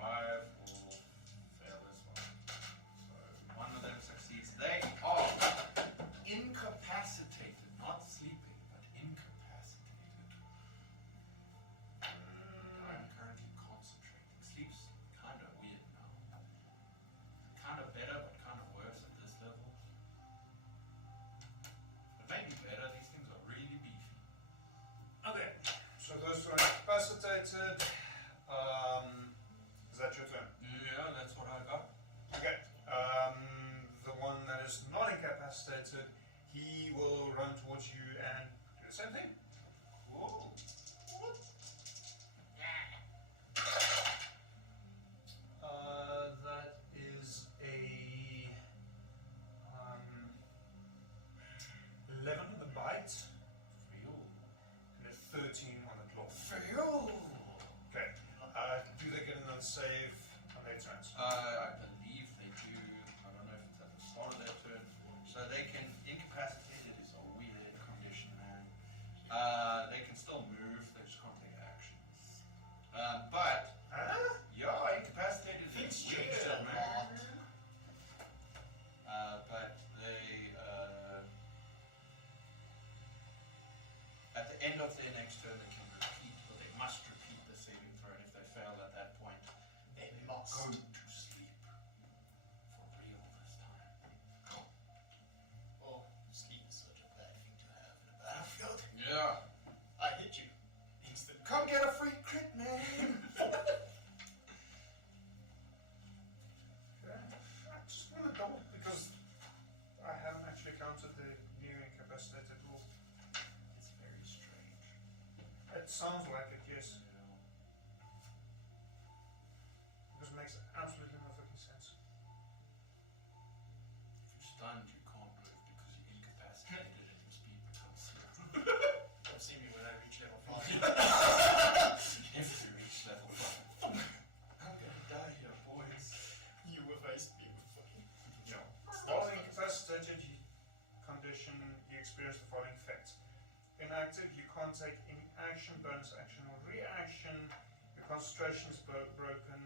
will fail this one. So one of them succeeds. They are incapacitated, not sleeping, but incapacitated. I'm currently concentrating. Sleep's kind of weird now. Kind of better, but kind of worse at this level. But maybe better. These things are really beefy. Okay, so those two are incapacitated. Is that your turn? Yeah, that's what I got. Okay. The one that is not incapacitated, he will run towards you and do the same thing. Cool. That is a 11 on the bite Fuel. and a 13 on the claw. Fuel. Okay. Do they get another save on their turns? I believe they do. I don't know if it's at the start of their turn. So they can incapacitated is a weird condition, man. They can still move. They just can't take actions. But yeah, incapacitated Things is change weird, a man. lot. But they at the end of their next turn they can repeat, or they must repeat the saving throw. And if they fail at that point, They must. go to sleep for real this time. Oh, sleep is such a bad thing to have in a battlefield. Yeah. I hit you. Instant. Come get a free crit, man. I just want to double because I haven't actually counted the new incapacitated rule. It's very strange. It sounds like it, yes. Because it makes absolutely no fucking sense. If you're stunned, you can't move because you're incapacitated and your speed becomes 0. Don't see me when I reach level 5. If you reach level 5. I'm gonna die here, boys. You will face me with fucking. Yeah. While incapacitated condition, you experience the following effects. Inactive, you can't take any action, bonus action, or reaction. Your concentration is broken.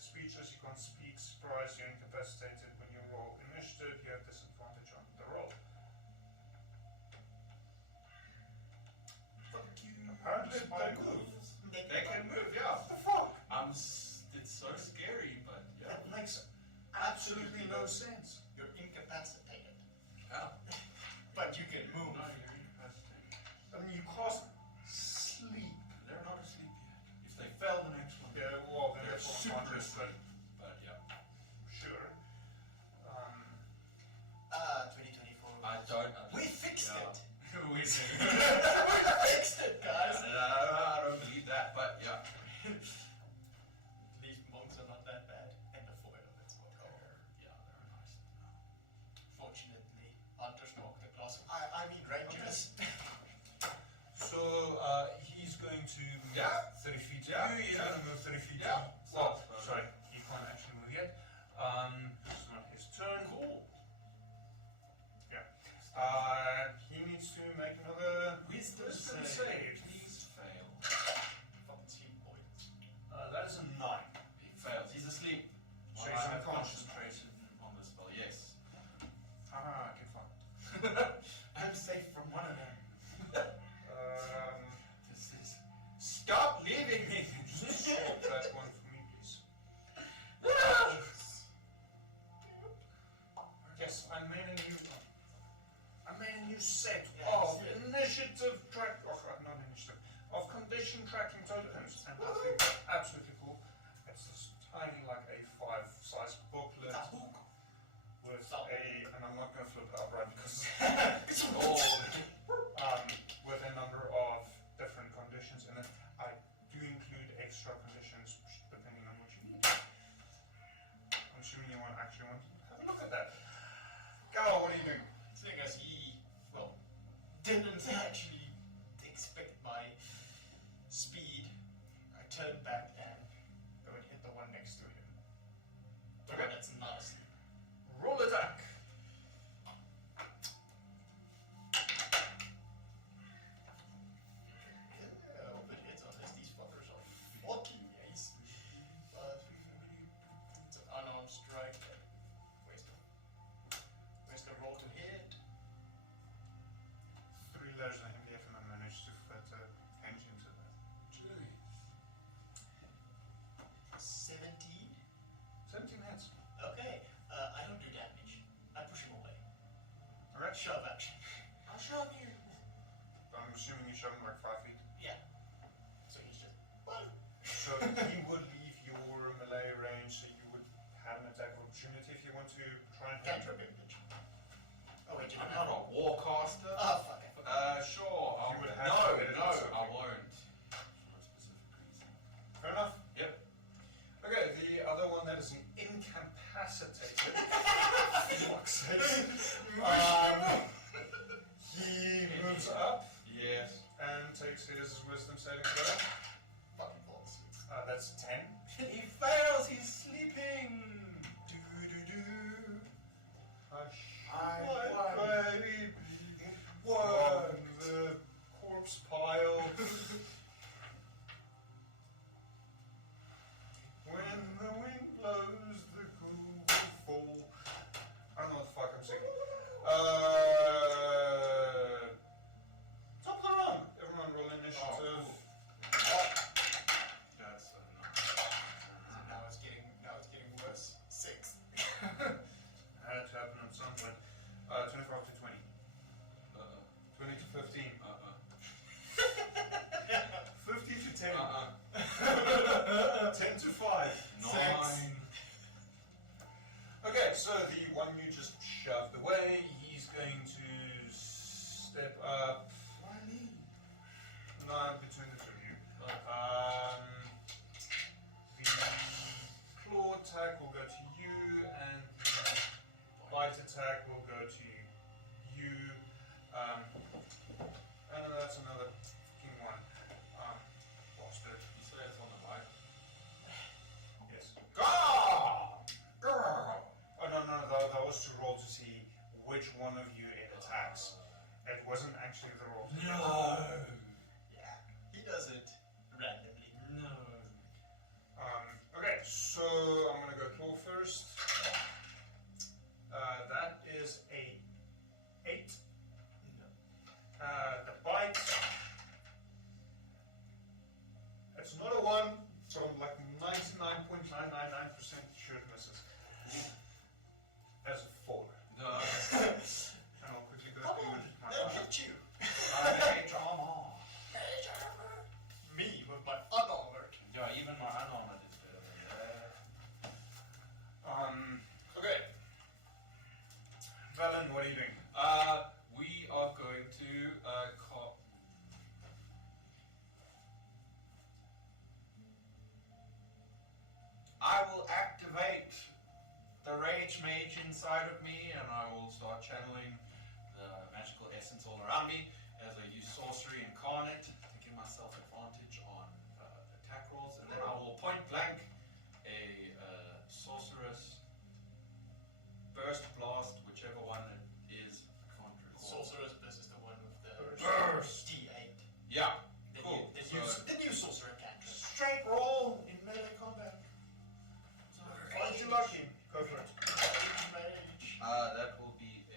Speechless, you can't speak. Surprise, you're incapacitated. When you roll initiative, you have disadvantage on the roll. Fuck you. Apparently, Spy they move. moves. They can move, yeah. What the fuck? It's so scary, but yeah. That makes absolutely no sense. You're incapacitated. Yeah. But you can move. No, you're incapacitated. I mean, you cast sleep. They're not asleep yet. If they fail the next one, Yeah, well, then they're they're super unconscious, asleep. But yeah. sure. 2024. I don't know. We fixed Yeah. it. We We fixed it, guys. I don't believe that, but yeah. These monks are not that bad. And the foil, that's what. Yeah, they're nice now. Fortunately, hunters knock the class. I mean rangers. So, he's going to move Yeah. 30 feet to Yeah, you, he's yeah. going to move 30 feet Yeah. to you. Well, Sounds sorry, he can't actually move yet. This is not his turn. Cool. He needs to make another Wisdom save. Please fail. Fucking sleep boy. That is a 9. He fails. He's asleep. Yes, I made a new set of initiative track. Oh, not initiative. Of condition tracking tokens, and I think that's absolutely cool. It's this tiny, like A5 size booklet with and I'm not going to flip it up right because it's old. With a number of different conditions in it. I do include extra conditions depending on what you need. I'm assuming you actually want to have a look at that. Gal, what are you doing? Seeing as he, didn't actually expect my speed, I turned back and go and hit the one next to him. Okay. That's nice. Roll attack. Yeah, I hope it hits unless these fuckers are fucking ace. It's an unarmed strike. Where's the roll to hit? 3 letters I think if I managed to fit a henge into that. 17? 17 hits. Okay, I don't do damage. I push him away. Alright. Shove action. I'll shove you. I'm assuming you shove him like 5 feet. Yeah. So he's just, what? So he would leave your melee range, so you would have an attack of opportunity if you want to try and hit. Cantrip image. Oh wait, you I'm don't not have a warcaster. Oh fuck, I forgot. Sure. You would have No, to hit it no, also. I won't. For no specific reason. Fair enough. Yep. Okay, the other one that is incapacitated. Fuck's sake. He moves up Yes. and takes his wisdom saving throw. Fucking falls asleep. That's 10. He fails, he's sleeping! Hush, I my baby. What? The corpse pile. When the wind blows, the cool will fall. I don't know what the fuck I'm singing. Top of the round. Everyone roll initiative. That's Now it's getting worse. 6. Had to happen at some point. 25 to 20. 20 to 15. 50 to 10. 10 to 5. 9. Okay, so the one you just shoved away, he's going to step up. Why me? No, between the two of you. The claw attack will go to you, and the bite attack will go to you. And that's another fucking one. Lost it. You say it's on the right? Yes. Oh no, that was to roll to see which one of you it attacks. It wasn't actually the roll. No. Yeah, he does it randomly. No. Okay, so I'm gonna go claw first. That is a 8. The bite. It's not a 1, so I'm like 99.999% sure it misses. That's a 4. No. And I'll quickly go Come through on, my they'll armor. hit you. Drama. Me with my unarmored. Yeah, even my unarmored is better than that. Okay. Valen, what are you doing? We are going to I will activate the rage mage inside of me, and I will start channeling the magical essence all around me as I use sorcery incarnate to give myself advantage on attack rolls, and then I will point blank a sorceress burst blast, whichever one it is. I can't recall. Sorcerer's Bliss is the one with the Burst. D8. Yeah. The Cool. the new sorcerer cantrip. Straight roll in melee combat. Find you lucky. Go for it. Mage. That will be a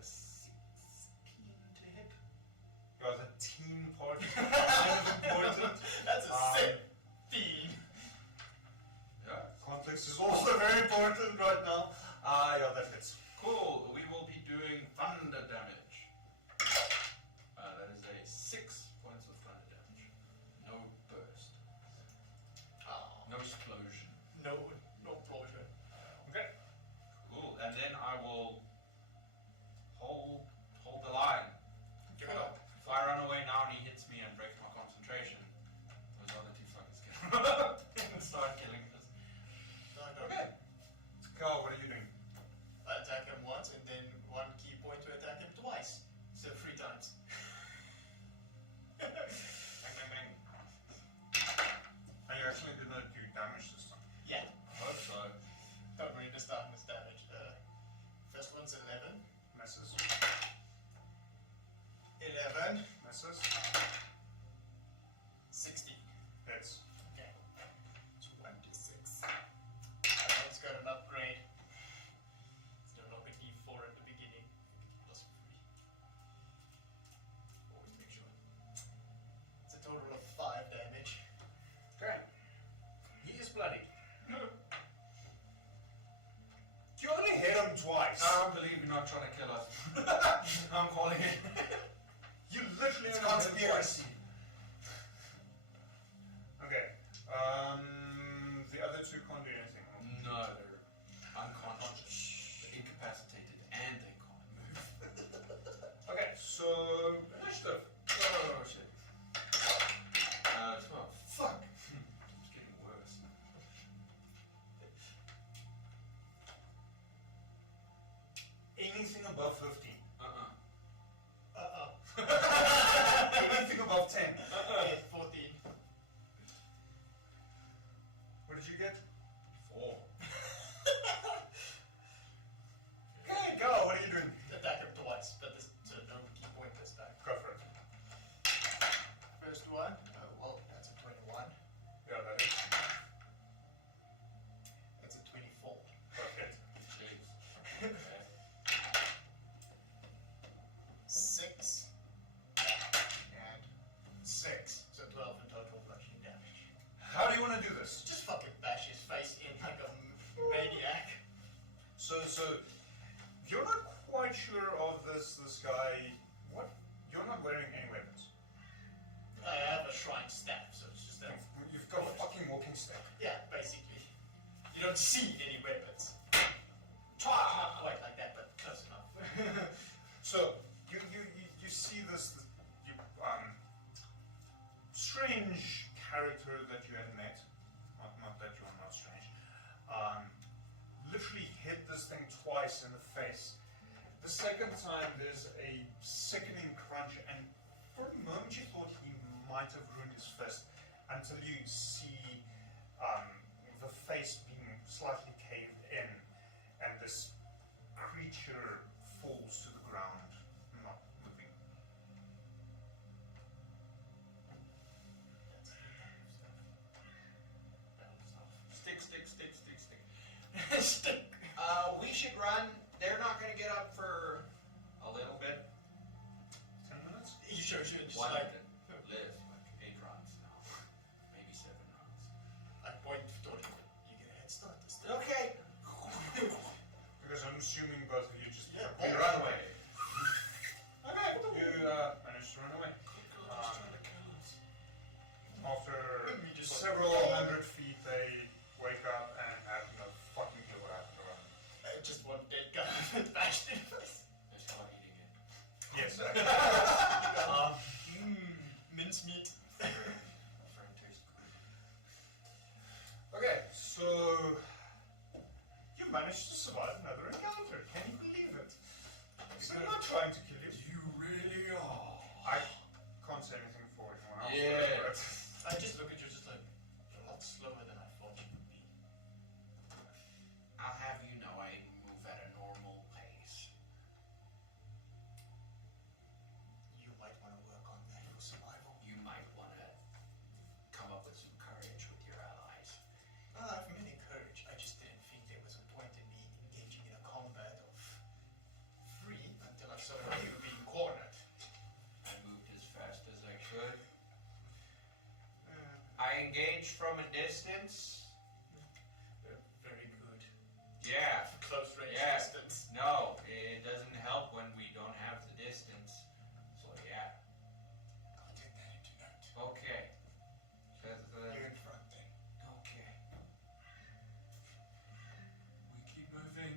16 to hit. You are the team party. Misses. 60. Hits. Okay. 26. It's got an upgrade. It's no longer D4 at the beginning. Plus 3. Always make sure. It's a total of 5 damage. Great. He is bloody. You only hit him twice. I don't believe you're not trying to kill us. I'm calling it. You literally It's only hit him twice. conspiracy. Okay. The other two can't do anything. No, they're unconscious. They're incapacitated and they can't move. Okay, so initiative. Oh shit. 12. Fuck. It's getting worse. Anything above 15. Uh-oh. Anything above 10. 14. What did you get? 4. Okay, go. What are you doing? Attack him twice, but this no key point this time. Go for it. First one. Well, that's a 21. Yeah, that is. That's a 24. Perfect. Jeez. 6 and 6. So 12 in total bludgeoning damage. How do you want to do this? Just fucking bash his face in like a maniac. So you're not quite sure of this guy. What? You're not wearing any weapons. I have a shrine staff, so it's just that. You've got a fucking walking stick. Yeah, basically. You don't see any weapons. Not quite like that, but close enough. So you see this strange character that you had met. Not that you are not strange. Literally hit this thing twice in the face. The second time there's a sickening crunch, and for a moment you thought he might have ruined his fist until you see the face being slightly caved in, and this creature falls to the ground, not moving. Stick. We should run. They're not going to get up for a little bit. 10 minutes? You sure should just One like. live like 8 rounds now. Maybe 7 rounds. I point toward you. You get a head start this time. Okay. Because I'm assuming both of you just Yeah, we both. run away. Okay, you managed to run away. After Me just like- several hundred feet, they wake up and have no fucking clue what happened around them. Just one dead guy bashed in the face. They start eating it. Yes. Mincemeat. Friend tastes good. Okay, so you managed to survive another encounter. Can you believe it? So I'm not trying to kill you. You really are. I can't say anything for anyone else. Yeah. But I just look at you just like, you're a lot slower than I thought you would be. I'll have you know I move at a normal pace. You might want to work on that for survival. You might want to come up with some courage with your allies. I've many courage. I just didn't think there was a point in me engaging in a combat of free until I saw you being cornered. I moved as fast as I could. I engaged from a distance. Very good. Yeah. Close range Yeah. distance. No, it doesn't help when we don't have the distance. So yeah. I'll take that into note. Okay. You're in front then. Okay. We keep moving.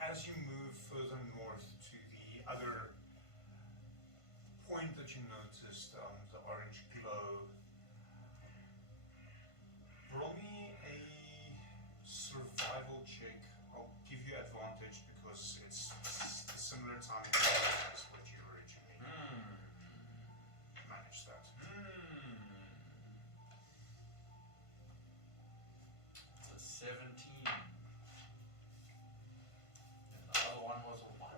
as you move further north to the other point that you noticed, the orange glow, roll me a survival check. I'll give you advantage because it's a similar timing as what you originally managed that. It's a 17. And the other one was a 1.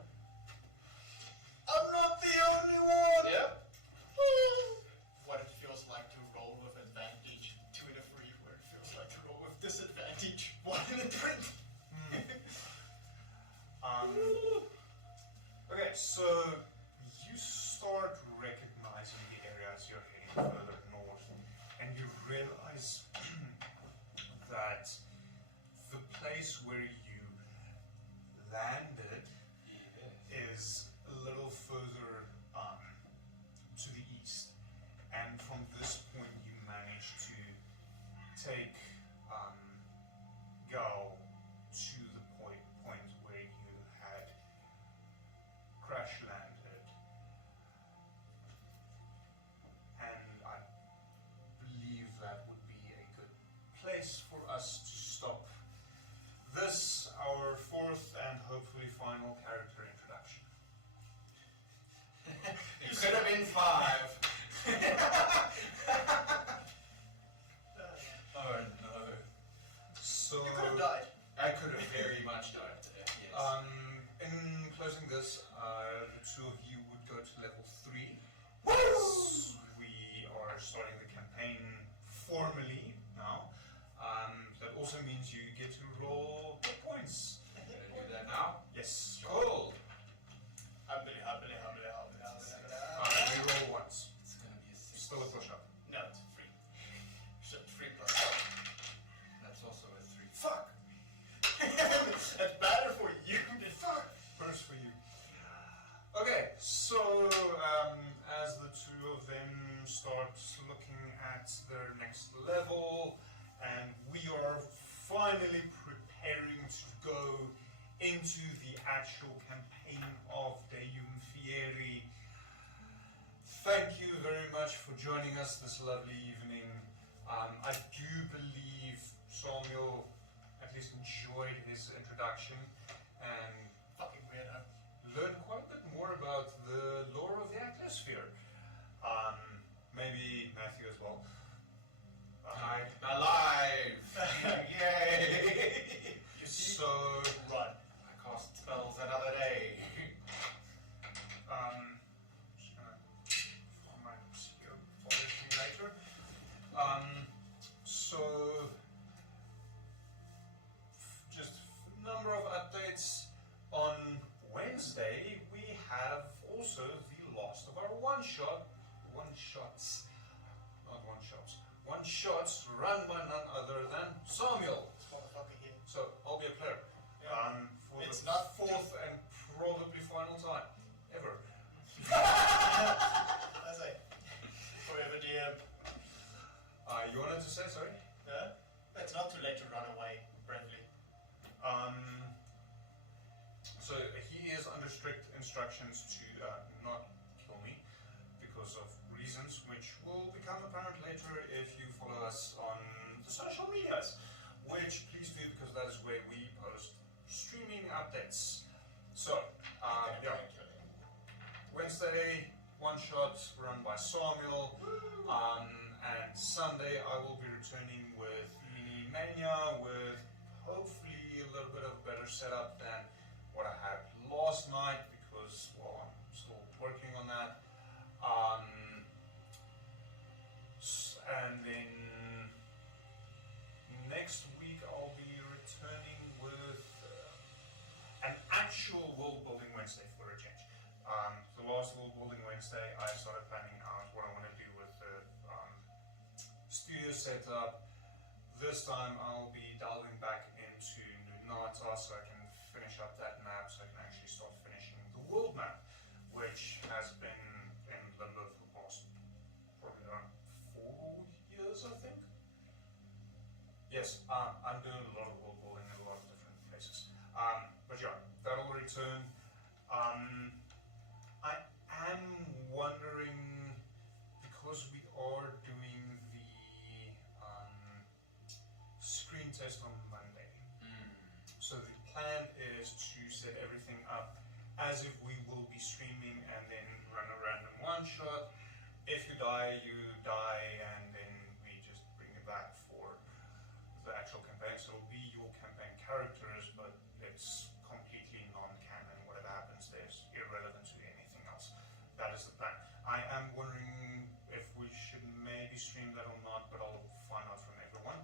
our fourth and hopefully final character introduction. It could have been 5. Oh no. So, You could have died. I could have very much died there, yes. in closing this, the two of you would go to level 3. Woo! We are starting the campaign formally now. That also means you get to roll hit points. Can I do that now? Yes. Cool. We roll once. It's gonna be a 6. Still a push-up. No, it's free. So 3 plus. That's also a 3. Fuck! That's better for you than fuck! First for you. Okay, so as the two of them start looking at their next level, and we are finally preparing to go into the actual campaign of Deum Fieri. Thank you very much for joining us this lovely evening. I do believe Samuel at least enjoyed his introduction and Fucking weirdo. learned quite a bit more about the lore of the atmosphere. Maybe Matthew as well. I'm alive! Yay! You see? So, Run. I cast spells another day. just gonna find my obscure folder later. So, just number of updates. On Wednesday, we have also the last of our one-shots, run by none other than Samuel. This motherfucker here. So, I'll be a player. Yeah. For It's the not fourth and probably final time ever. I say, forever DM. You wanted to say, sorry? Yeah? It's not too late to run away, bravely. So he is under strict instructions to not kill me because of reasons which will become apparent later if you follow us on the social medias, which please do because that is where we post streaming updates. So, yeah. Wednesday, one shot run by Samuel, and Sunday I will be returning with Mini Mania with hopefully a little bit of a better setup than what I had last night because, well, I'm still working on that. And then next week I'll be returning with an actual world building Wednesday for a change. The last world building Wednesday I started planning out what I want to do with the studio setup. This time I'll be delving back into Nunata so I can finish up that map so I can actually start finishing the world map, which has been in limbo for the past probably around 4 years, I think. Yes, I'm doing a lot of world building in a lot of different places. But yeah, that'll return. I am wondering, because we are doing the screen test on Monday. So the plan is to set everything up as if we will be streaming and then run a random one shot. If you die, and then we just bring it back for the actual campaign. So it'll be your campaign characters, but it's completely non-canon. Whatever happens there is irrelevant to anything else. That is the plan. I am wondering if we should maybe stream that or not, but I'll find out from everyone.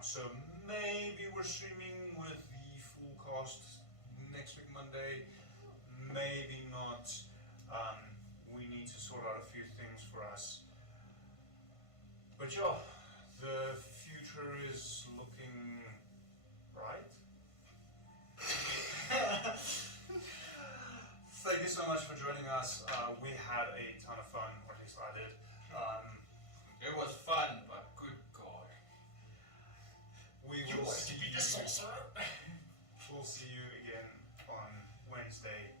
So maybe we're streaming with the full cast next week Monday, maybe not. We need to sort out a few things for us. But yeah, the future is looking bright. Thank you so much for joining us. We had a ton of fun, or at least I did. It was fun, but good God. We You will wanted to see be the sorcerer? We'll see you again on Wednesday